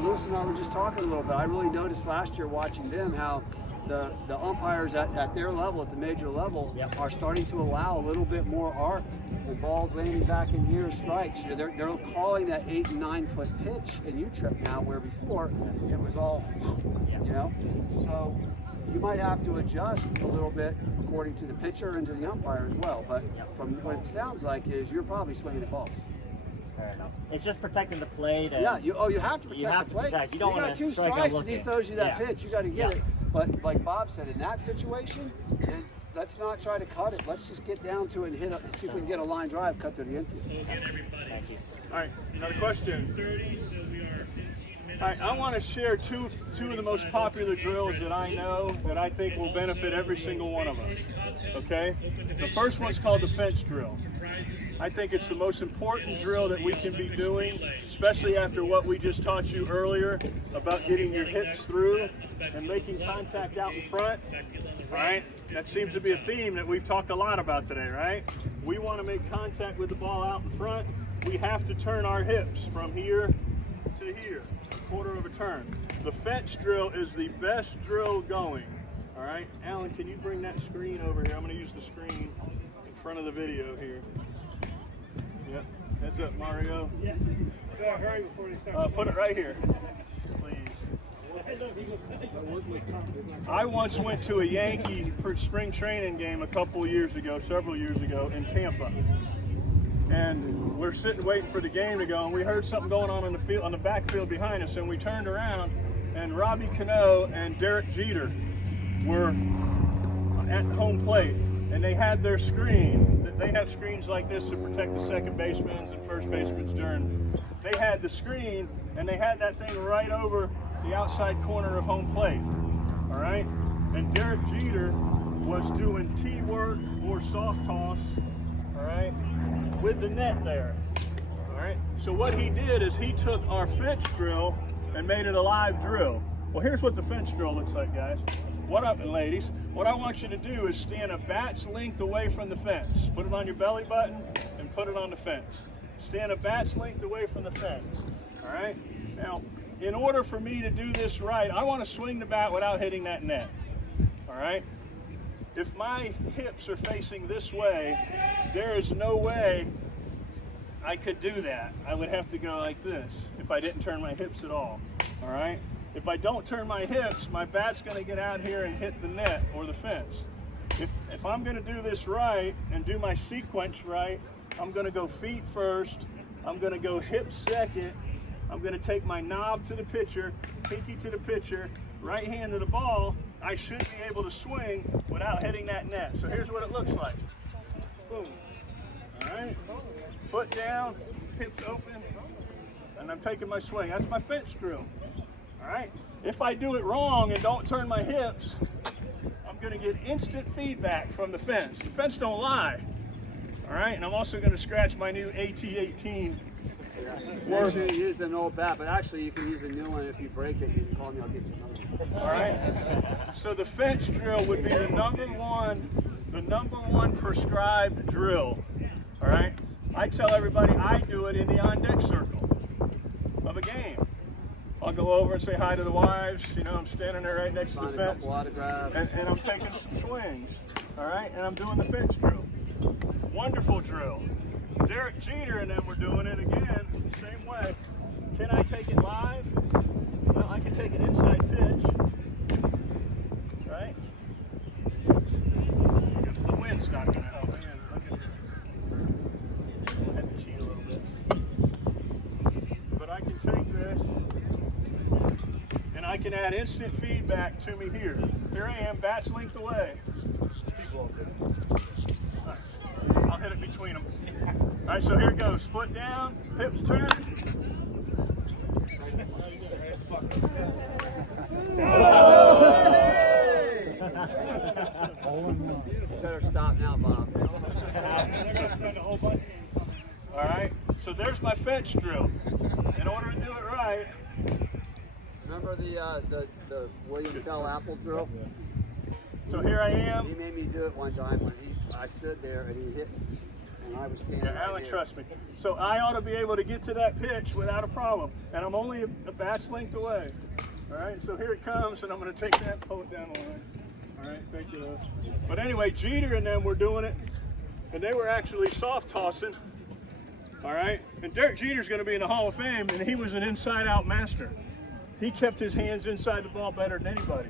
Lewis and I were just talking a little bit. I really noticed last year watching them how the umpires at their level, at the major level, Yep. are starting to allow a little bit more arc. The ball's landing back in here as strikes. They're calling that 8 and 9 foot pitch in U-Trip now, where before it was all, So you might have to adjust a little bit according to the pitcher and to the umpire as well. But from what it sounds like is you're probably swinging at balls. Fair enough. It's just protecting the plate. And Yeah, you have to protect You have the to plate. protect. You don't got want 2 to strike strikes and he unlooking. throws you that Yeah. pitch. You got to get Yeah. it. But like Bob said, in that situation, then let's not try to cut it. Let's just get down to it and see if we can get a line drive cut to the infield. Thank you. All right, another question. All right, I want to share two of the most popular drills that I know that I think will benefit every single one of us. Okay? The first one's called the fence drill. I think it's the most important drill that we can be doing, especially after what we just taught you earlier about getting your hips through and making contact out in front. Right? That seems to be a theme that we've talked a lot about today, right? We want to make contact with the ball out in front. We have to turn our hips from here to here, quarter of a turn. The fence drill is the best drill going. All right, Alan, can you bring that screen over here? I'm going to use the screen in front of the video here. Yep, heads up, Mario. Yeah. Gotta hurry before they start. Put it right here, please. I once went to a Yankee spring training game several years ago in Tampa. And we're sitting waiting for the game to go, and we heard something going on the field, on the backfield behind us, and we turned around, and Robbie Cano and Derek Jeter were at home plate, and they had their screen. They have screens like this to protect the second basemen and first basemen during. They had the screen, and they had that thing right over the outside corner of home plate. All right, and Derek Jeter was doing tee work or soft toss. All right, with the net there. All right, so what he did is he took our fence drill and made it a live drill. Well, here's what the fence drill looks like, guys. What up, ladies? What I want you to do is stand a bat's length away from the fence. Put it on your belly button and put it on the fence. Stand a bat's length away from the fence. All right? Now, in order for me to do this right, I want to swing the bat without hitting that net. All right? If my hips are facing this way, there is no way I could do that. I would have to go like this if I didn't turn my hips at all. All right? If I don't turn my hips, my bat's going to get out here and hit the net or the fence. If I'm going to do this right and do my sequence right, I'm going to go feet first. I'm going to go hips second. I'm going to take my knob to the pitcher, pinky to the pitcher, right hand to the ball. I should be able to swing without hitting that net. So here's what it looks like. Boom. All right. Foot down, hips open, and I'm taking my swing. That's my fence drill. All right. If I do it wrong and don't turn my hips, I'm going to get instant feedback from the fence. The fence don't lie. All right. And I'm also going to scratch my new AT-18. Make sure you use an old bat, but actually you can use a new one. If you break it, you can call me. I'll get you another one. All right. So the fence drill would be the number one prescribed drill. All right. I tell everybody I do it in the on-deck circle of a game. I'll go over and say hi to the wives. You know, I'm standing there right next to the fence. Sign a couple autographs. And I'm taking some swings. All right, and I'm doing the fence drill. Wonderful drill. Derek Jeter and them were doing it again, same way. Can I take it live? Well, I can take it inside pitch. Right? The wind's not going to help. Man, look at this. I had to cheat a little bit. But I can take this. And I can add instant feedback to me here. Here I am, bat's length away. I'll hit it between them. All right, so here it goes. Foot down, hips turn. Better stop now, Bob. All right, so there's my fence drill. In order to do it right, Remember the William Tell Apple drill? so here I am. He made me do it one time when I stood there and he hit, and I was standing. Yeah, right Alan, here. trust me. So I ought to be able to get to that pitch without a problem, and I'm only a bat's length away. All right, so here it comes, and I'm going to take that, pull it down the line. All right, thank you. But anyway, Jeter and them were doing it, and they were actually soft tossing. All right, and Derek Jeter's going to be in the Hall of Fame, and he was an inside-out master. He kept his hands inside the ball better than anybody.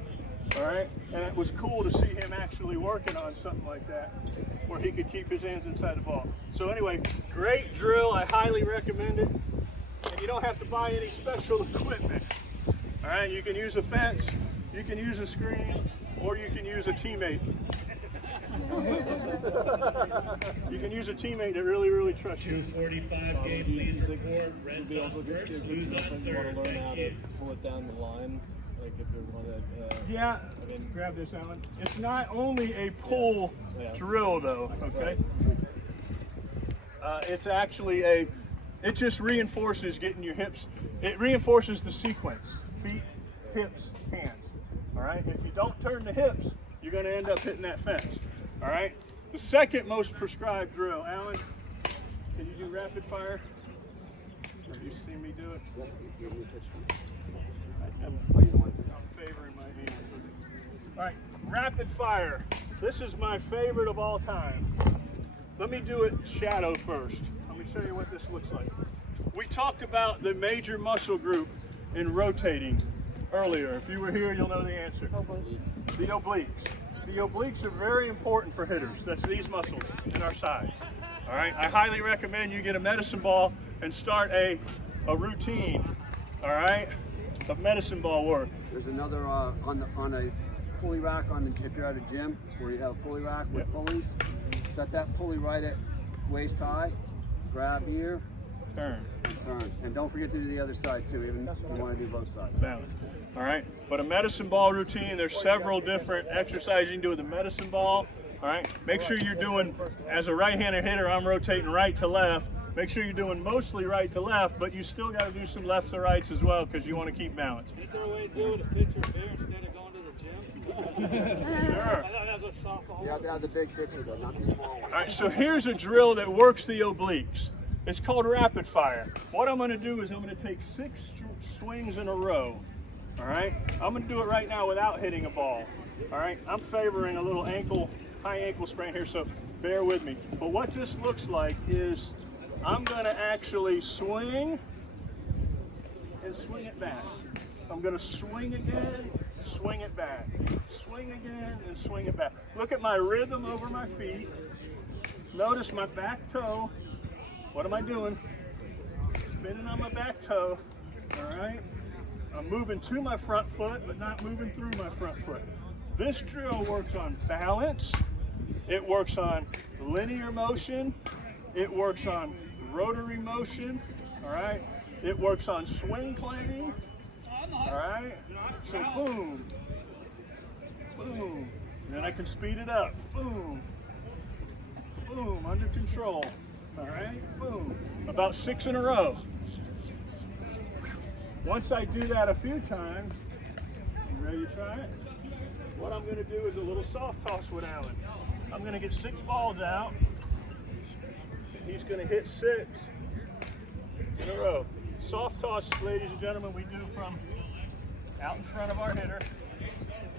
All right, and it was cool to see him actually working on something like that, where he could keep his hands inside the ball. So anyway, great drill. I highly recommend it. And you don't have to buy any special equipment. All right, you can use a fence, you can use a screen, or you can use a teammate. You can use a teammate that really, really trusts you. 2:45 game, please report. Reds on first, Blues on third. Thank you. Pull it down the line, like if you want to. Yeah, grab this, Alan. It's not only a pull drill, though, okay? It's actually it just reinforces getting your hips. It reinforces the sequence. Feet, hips, hands. All right? If you don't turn the hips, you're going to end up hitting that fence. All right? The second most prescribed drill, Alan, can you do rapid fire? Have you seen me do it? Yep, you give me a picture. I'm Oh, you don't want to do favoring my hand. All right, rapid fire. This is my favorite of all time. Let me do it shadow first. Let me show you what this looks like. We talked about the major muscle group in rotating earlier. If you were here, you'll know the answer. The obliques. The obliques are very important for hitters. That's these muscles in our sides. All right, I highly recommend you get a medicine ball and start a routine, all right, of medicine ball work. There's another on a pulley rack if you're at a gym where you have a pulley rack with pulleys. Set that pulley right at waist high. Grab here. Turn. And turn. And don't forget to do the other side too, even if you want to do both sides. Balance. All right, but a medicine ball routine, there's several different exercises you can do with a medicine ball. All right, make sure you're doing, as a right-handed hitter, I'm rotating right to left. Make sure you're doing mostly right to left, but you still got to do some left to rights as well because you want to keep balance. Is there a way to do it a picture there instead of going to the gym? Sure. I thought that was softball. You have to have the big picture though, not the small one. All right, so here's a drill that works the obliques. It's called rapid fire. What I'm going to do is I'm going to take 6 swings in a row. All right, I'm going to do it right now without hitting a ball. All right, I'm favoring a little high ankle sprain here, so bear with me. But what this looks like is I'm going to actually swing and swing it back. I'm going to swing again, swing it back. Swing again and swing it back. Look at my rhythm over my feet. Notice my back toe. What am I doing? Spinning on my back toe. All right. I'm moving to my front foot, but not moving through my front foot. This drill works on balance. It works on linear motion. It works on rotary motion. All right. It works on swing planing. All right. So boom, boom. Then I can speed it up. Boom, boom, under control. All right. Boom. About 6 in a row. Once I do that a few times, you ready to try it? What I'm going to do is a little soft toss with Alan. I'm going to get 6 balls out. He's going to hit 6 in a row. Soft toss, ladies and gentlemen, we do from out in front of our hitter.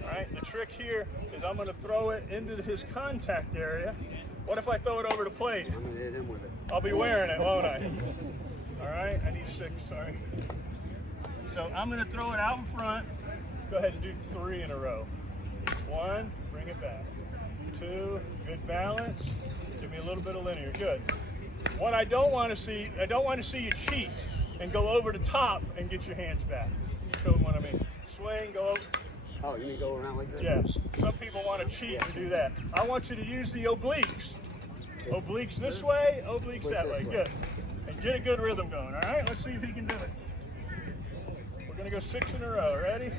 All right, the trick here is I'm going to throw it into his contact area. What if I throw it over the plate? I'm going to hit him with it. I'll be wearing it, won't I? All right, I need 6, sorry. So I'm going to throw it out in front. Go ahead and do 3 in a row. 1, bring it back. 2, good balance. Give me a little bit of linear, good. What I don't want to see you cheat and go over the top and get your hands back. Show them what I mean. Swing, go over. Oh, you mean go around like this? Yeah, some people want to cheat and do that. I want you to use the obliques. Obliques this way, obliques that way, good. And get a good rhythm going, all right? Let's see if he can do it. We're going to go 6 in a row. Ready?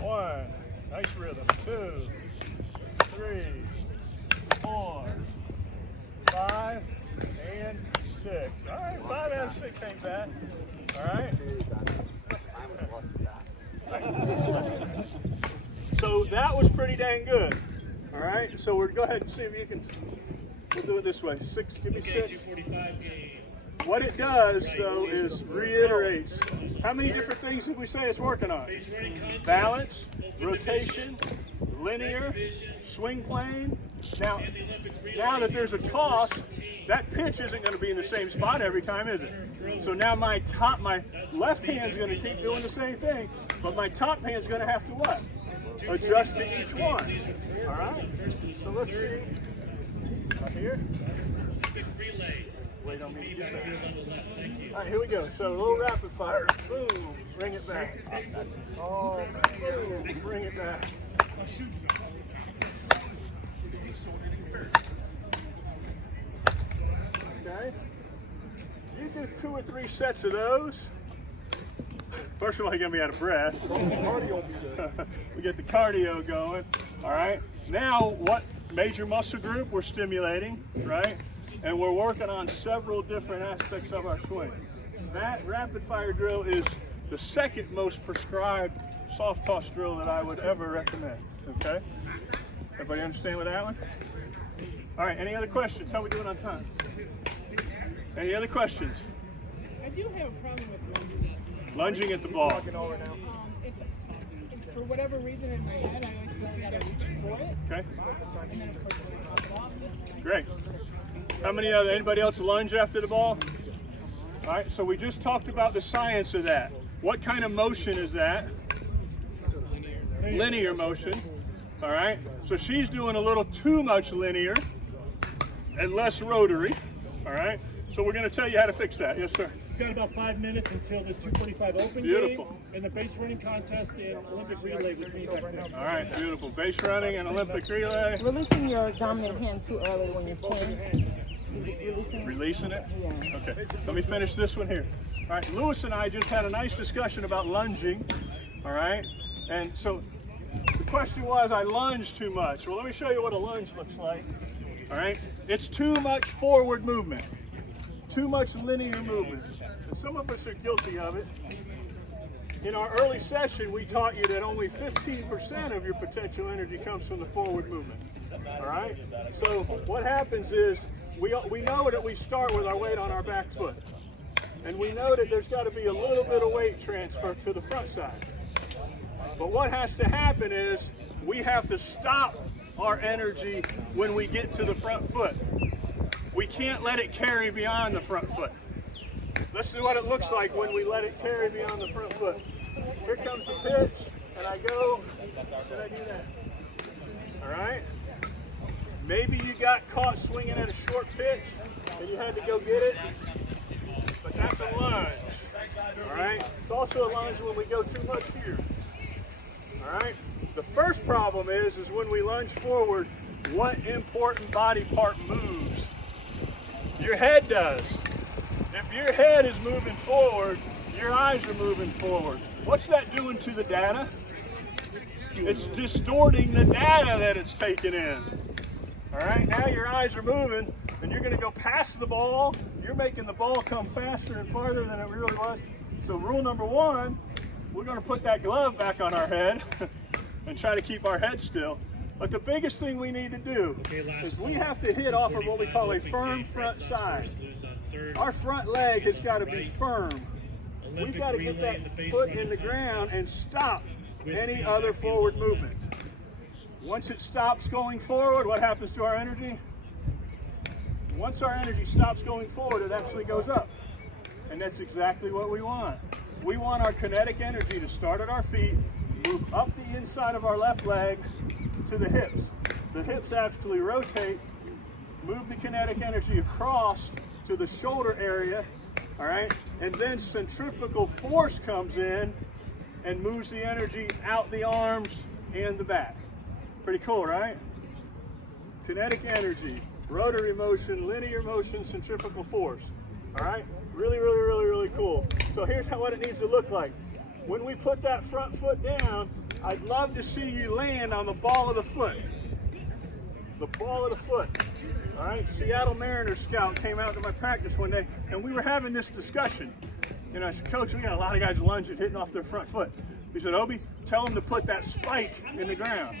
1. Nice rhythm. 2, 3, 4, 5, and 6. All right, 5 out of 6 ain't bad. All right? So that was pretty dang good. All right, so we're go ahead and see if you can. We'll do it this way. 6, give me 6. What it does, though, is reiterates. How many different things did we say it's working on? Balance, rotation, linear, swing plane. Now that there's a toss, that pitch isn't going to be in the same spot every time, is it? So now my left hand's going to keep doing the same thing, but my top hand's going to have to what? Adjust to each one. All right? So let's see. Right here. Wait on me to get back. All right, here we go. So a little rapid fire. Boom, bring it back. Oh, boom, bring it back. Okay. You do 2 or 3 sets of those. First of all, you're gonna be out of breath. We get the cardio going. All right. Now, what major muscle group we're stimulating, right? And we're working on several different aspects of our swing. That rapid fire drill is the second most prescribed soft toss drill that I would ever recommend. Okay? Everybody understand with that one? All right, any other questions? How are we doing on time? Any other questions? do have a problem with lunging. Lunging at the ball. Walking over now. It's for whatever reason in my head, I always feel like I gotta reach for it. Okay. And then of course when I drop it off. Great. How many anybody else lunge after the ball? All right, so we just talked about the science of that. What kind of motion is that? Linear motion. All right, so she's doing a little too much linear and less rotary. All right, so we're going to tell you how to fix that. Yes, sir. We've got about 5 minutes until the 245 open Beautiful. game and the base running contest and Olympic relay with me back there. All right, beautiful. Base running and Olympic relay. Releasing your dominant hand too early when you swing. Releasing it? Yeah. Okay, let me finish this one here. All right, Lewis and I just had a nice discussion about lunging. All right, and so the question was, I lunge too much. Well, let me show you what a lunge looks like. All right, it's too much forward movement, too much linear movement. And some of us are guilty of it. In our early session, we taught you that only 15% of your potential energy comes from the forward movement. All right, so what happens is we know that we start with our weight on our back foot. And we know that there's got to be a little bit of weight transfer to the front side. But what has to happen is we have to stop our energy when we get to the front foot. We can't let it carry beyond the front foot. This is what it looks like when we let it carry beyond the front foot. Here comes the pitch, and I go, and I do that. All right? Maybe you got caught swinging at a short pitch, and you had to go get it, but that's a lunge. All right? It's also a lunge when we go too much here. All right? The first problem is when we lunge forward, what important body part moves? Your head does. If your head is moving forward, your eyes are moving forward. What's that doing to the data? It's distorting the data that it's taking in. All right, now your eyes are moving, and you're going to go past the ball. You're making the ball come faster and farther than it really was. So rule number one, we're going to put that glove back on our head and try to keep our head still. But the biggest thing we need to do is we have to hit off of what we call a firm front side. Our front leg has got to be firm. We've got to get that foot in the ground and stop any other forward movement. Once it stops going forward, what happens to our energy? Once our energy stops going forward, it actually goes up. And that's exactly what we want. We want our kinetic energy to start at our feet, move up the inside of our left leg to the hips. The hips actually rotate, move the kinetic energy across to the shoulder area, all right? And then centrifugal force comes in and moves the energy out the arms and the back. Pretty cool, right? Kinetic energy, rotary motion, linear motion, centrifugal force. All right? Really, really, really, really cool. So here's what it needs to look like. When we put that front foot down, I'd love to see you land on the ball of the foot. The ball of the foot. All right? Seattle Mariners scout came out to my practice one day, and we were having this discussion. You know, I said, Coach, we got a lot of guys lunging, hitting off their front foot. He said, Obi, tell them to put that spike in the ground.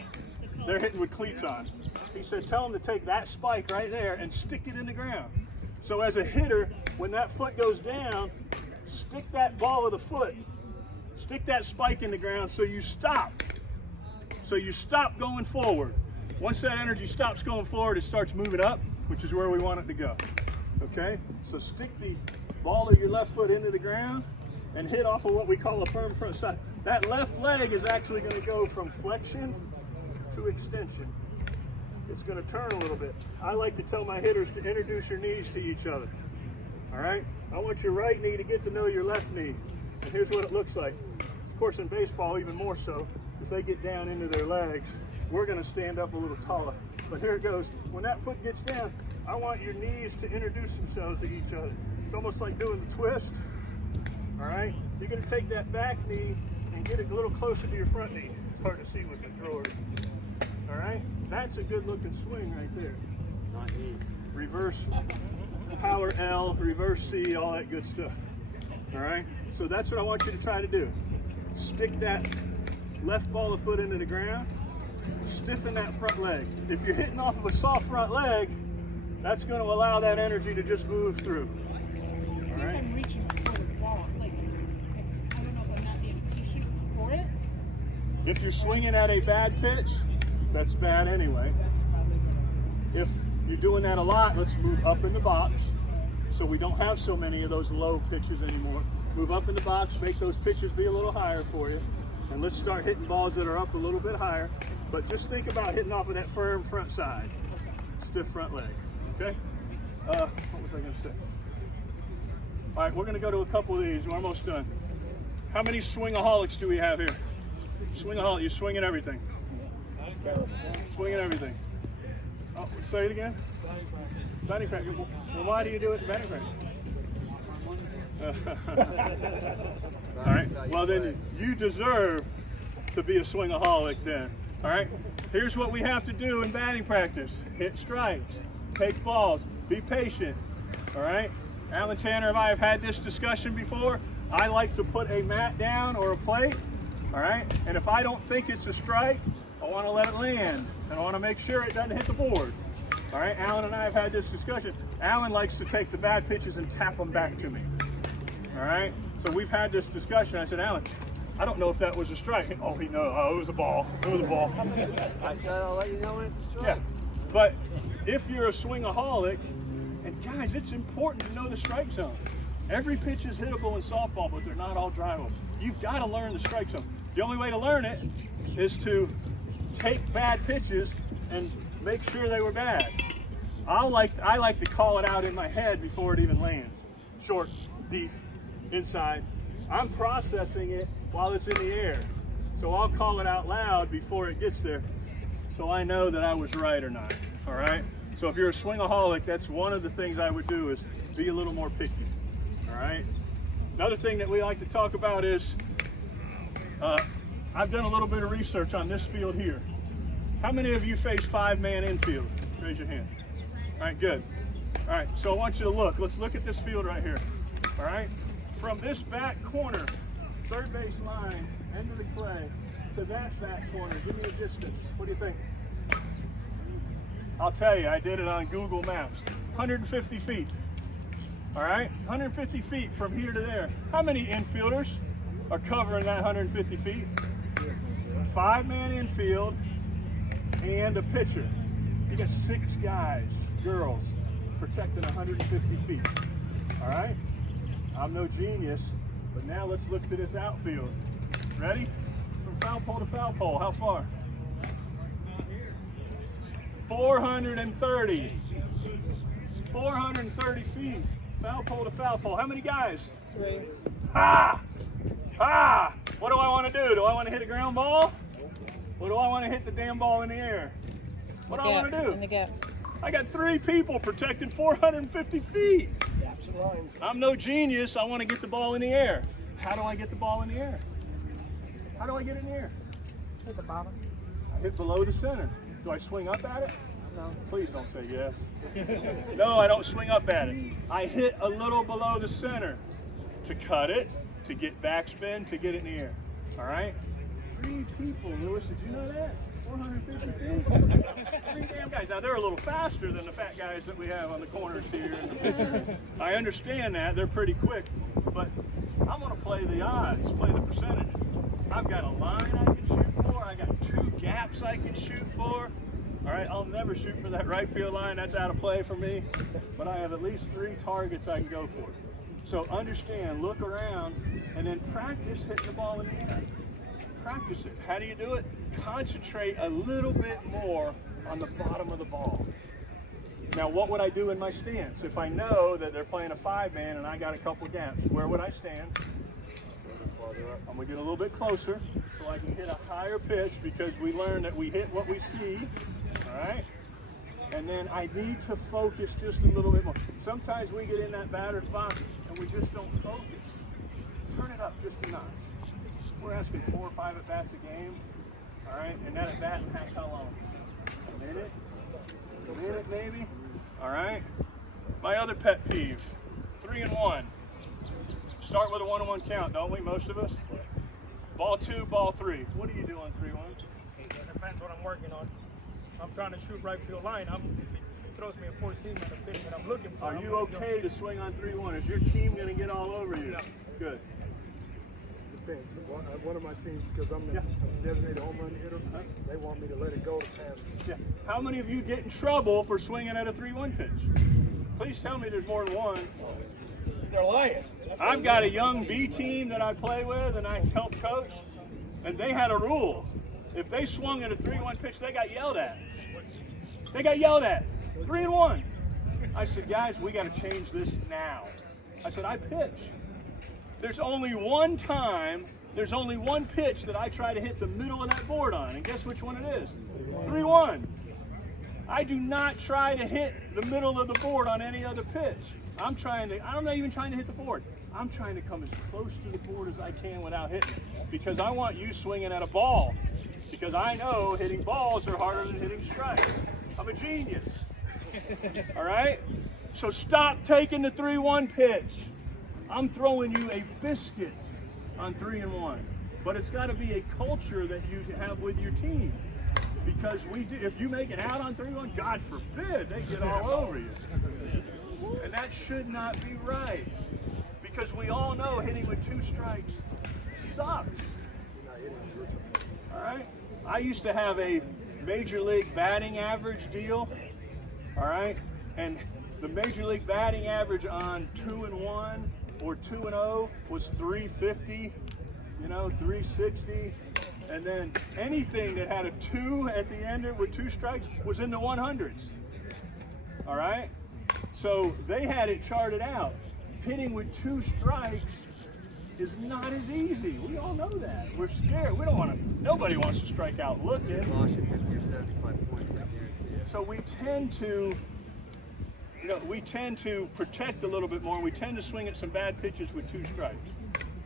They're hitting with cleats on. He said, tell them to take that spike right there and stick it in the ground. So as a hitter, when that foot goes down, stick that ball of the foot, stick that spike in the ground so you stop. So you stop going forward. Once that energy stops going forward, it starts moving up, which is where we want it to go. Okay? So stick the ball of your left foot into the ground and hit off of what we call a firm front side. That left leg is actually going to go from flexion to extension. It's going to turn a little bit. I like to tell my hitters to introduce your knees to each other. All right? I want your right knee to get to know your left knee. And here's what it looks like. Of course, in baseball, even more so, if they get down into their legs, we're going to stand up a little taller. But here it goes. When that foot gets down, I want your knees to introduce themselves to each other. It's almost like doing the twist. All right? You're going to take that back knee and get it a little closer to your front knee. It's hard to see with the drawers. All right? That's a good looking swing right there. Not easy. Reverse power L, reverse C, all that good stuff. All right? So that's what I want you to try to do. Stick that left ball of foot into the ground. Stiffen that front leg. If you're hitting off of a soft front leg, that's going to allow that energy to just move through. I think I'm reaching for the If you're swinging at a bad pitch, that's bad anyway. If you're doing that a lot, let's move up in the box so we don't have so many of those low pitches anymore. Move up in the box, make those pitches be a little higher for you. And let's start hitting balls that are up a little bit higher. But just think about hitting off of that firm front side. Stiff front leg, okay? What was I gonna say? All right, we're gonna go to a couple of these. We're almost done. How many swingaholics do we have here? Swingaholic, you're swinging everything. Swinging everything. Oh, say it again. Batting practice. Well, why do you do it in batting practice? All right. Well, then you deserve to be a swingaholic then. All right. Here's what we have to do in batting practice: hit strikes, take balls, be patient. All right. Alan Tanner and I have had this discussion before. I like to put a mat down or a plate. All right. And if I don't think it's a strike, I want to let it land, and I want to make sure it doesn't hit the board. All right, Alan and I have had this discussion. Alan likes to take the bad pitches and tap them back to me. All right, so we've had this discussion. I said, Alan, I don't know if that was a strike. Oh, he knows. Oh, it was a ball. It was a ball. I said I'll let you know when it's a strike. Yeah, but if you're a swingaholic, and guys, it's important to know the strike zone. Every pitch is hittable in softball, but they're not all drivable. You've got to learn the strike zone. The only way to learn it is to take bad pitches and make sure they were bad. I like to call it out in my head before it even lands. Short, deep, inside. I'm processing it while it's in the air. So I'll call it out loud before it gets there, so I know that I was right or not. All right? So if you're a swingaholic, that's one of the things I would do, is be a little more picky. All right? Another thing that we like to talk about is, I've done a little bit of research on this field here. How many of you face 5-man infield? Raise your hand. All right, good. All right, so I want you to look. Let's look at this field right here. All right? From this back corner, third base line, end of the clay, to that back corner, give me a distance. What do you think? I'll tell you, I did it on Google Maps. 150 feet. All right? 150 feet from here to there. How many infielders are covering that 150 feet? 5-man infield and a pitcher. You got 6 guys, girls, protecting 150 feet. All right? I'm no genius, but now let's look to this outfield. Ready? From foul pole to foul pole, how far? 430. 430 feet. Foul pole to foul pole. How many guys? 3. What do I want to do? Do I want to hit a ground ball? Or do I want to hit the damn ball in the air? What do I want to do? In the gap. I got 3 people protecting 450 feet. Gaps and lines. I'm no genius. I want to get the ball in the air. How do I get the ball in the air? How do I get it in the air? Hit the bottom. I hit below the center. Do I swing up at it? No. Please don't say yes. No, I don't swing up at it. I hit a little below the center to cut it, to get backspin, to get it in the air. All right? 3 people, Lewis, did you know that? 450 feet. 3 damn guys. Now, they're a little faster than the fat guys that we have on the corners here and the pitcher. I understand that. They're pretty quick. But I'm going to play the odds, play the percentages. I've got a line I can shoot for. I got 2 gaps I can shoot for. All right, I'll never shoot for that right field line. That's out of play for me. But I have at least 3 targets I can go for. So understand, look around, and then practice hitting the ball in the air. Practice it. How do you do it? Concentrate a little bit more on the bottom of the ball. Now, what would I do in my stance? If I know that they're playing a 5-man and I got a couple gaps, where would I stand? I'm going to get a little bit closer so I can hit a higher pitch, because we learned that we hit what we see. All right? And then I need to focus just a little bit more. Sometimes we get in that batter's box and we just don't focus. Turn it up just a notch. We're asking 4 or 5 at-bats a game. All right? And that at-bat lasts how long? A minute? A minute maybe? All right? My other pet peeve, 3 and 1. Start with a 1-on-1 count, don't we, most of us? Ball 2, ball 3. What do you do on 3-1? It depends what I'm working on. I'm trying to shoot right field line. If it throws me a 4-seam at the pitch that I'm looking for. Are you okay to swing on 3-1? Is your team going to get all over you? No. Good. depends. One of my teams, because I'm the designated home run hitter, they want me to let it go to pass it. Yeah. How many of you get in trouble for swinging at a 3-1 pitch? Please tell me there's more than one. They're lying. I've got a young B team that I play with and I help coach, and they had a rule. If they swung at a 3-1 pitch, they got yelled at. They got yelled at. 3-1. I said, guys, we got to change this now. I said, I pitch. There's only one time, there's only one pitch that I try to hit the middle of that board on, and guess which one it is? 3-1. I do not try to hit the middle of the board on any other pitch. I'm not even trying to hit the board. I'm trying to come as close to the board as I can without hitting it, because I want you swinging at a ball, because I know hitting balls are harder than hitting strikes. I'm a genius. All right? So stop taking the 3-1 pitch. I'm throwing you a biscuit on 3-1. But it's got to be a culture that you have with your team. Because if you make it out on 3-1, God forbid, they get all over you. And that should not be right. Because we all know hitting with 2 strikes sucks. All right? I used to have a major league batting average deal. All right? And the major league batting average on 2-1 or 2-0 was 350, 360. And then anything that had a 2 at the end with 2 strikes was in the 100s. All right? So they had it charted out. Hitting with 2 strikes is not as easy. We all know that. We're scared. We don't want to. Nobody wants to strike out looking. Lost you 50 or 75 points, I guarantee you. So we tend to protect a little bit more. And we tend to swing at some bad pitches with 2 strikes.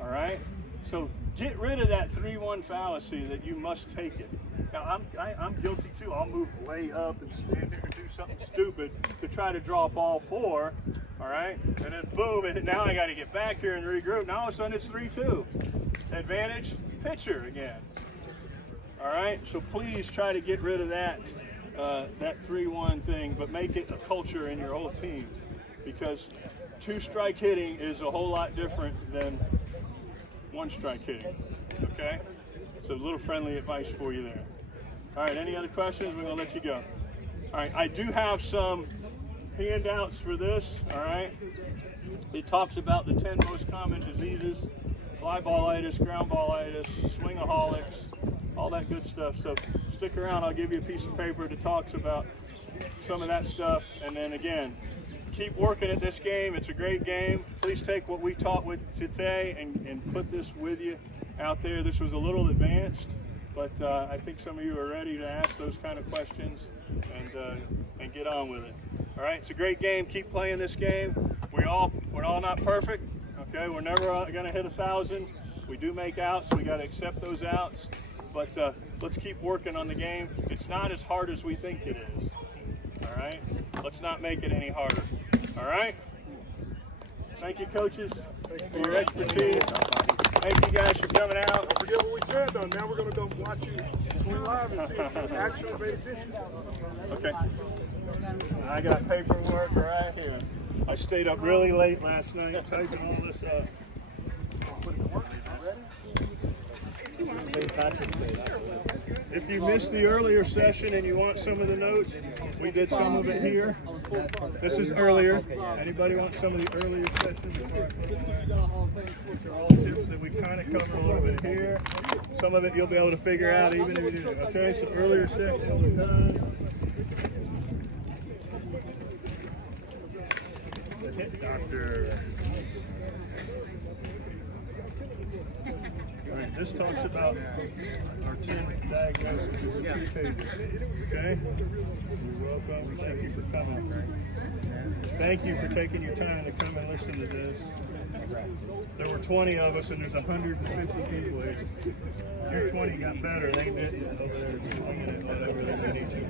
All right. So get rid of that 3-1 fallacy that you must take it. Now I'm guilty too. I'll move way up and stand there and do something stupid to try to draw ball 4. All right, and then boom, and now I got to get back here and regroup. Now all of a sudden it's 3-2. Advantage pitcher again. All right, so please try to get rid of that 3-1 thing, but make it a culture in your whole team, because 2-strike hitting is a whole lot different than 1-strike hitting. Okay, so a little friendly advice for you there. All right, any other questions? We're gonna let you go. All right, I do have some handouts for this. All right, it talks about the 10 most common diseases: fly ballitis, ground ballitis, swingaholics, all that good stuff. So stick around. I'll give you a piece of paper that talks about some of that stuff. And then again, keep working at this game. It's a great game. Please take what we taught with today and put this with you out there. This was a little advanced, but I think some of you are ready to ask those kind of questions and get on with it. All right, it's a great game. Keep playing this game. We're all not perfect. Okay, we're never going to hit 1,000. We do make outs. We got to accept those outs. But let's keep working on the game. It's not as hard as we think it is. All right, let's not make it any harder. All right. Thank you, coaches, for your expertise. Thank you guys for coming out. Don't forget what we said, though. Now we're going to go watch you swing live and see if you actually paid attention. Okay. I got paperwork right here. I stayed up really late last night typing all this up. If you missed the earlier session and you want some of the notes, we did some of it here. This is earlier. Anybody want some of the earlier sessions? These are all tips that we kind of cover a little bit here. Some of it you'll be able to figure out even if you do. Okay, so earlier session was done. The hit doctor. All right, this talks about our 10 diagnoses. It's 2 pages. Okay? You're welcome. Thank you for coming. Thank you for taking your time to come and listen to this. There were 20 of us, and there's 150 people here. Your 20 got better. They didn't over there swinging it whatever they need to.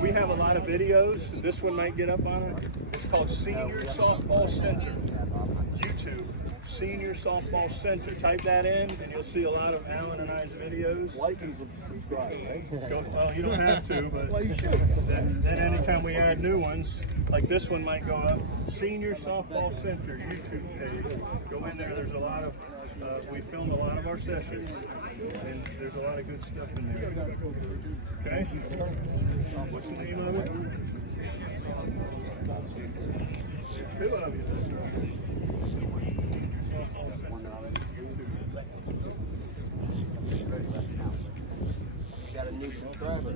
We have a lot of videos. This one might get up on it. It's called Senior Softball Center. YouTube. Senior Softball Center. Type that in, and you'll see a lot of Alan and I's videos. Like and subscribe, right? Well, you don't have to, but Well, you should. then anytime we add new ones, like this one might go up. Senior Softball Center YouTube page. Go in there. There's a lot of we filmed a lot of our sessions, and there's a lot of good stuff in there. Okay. What's the name of it? Two of you. Got a new subscriber.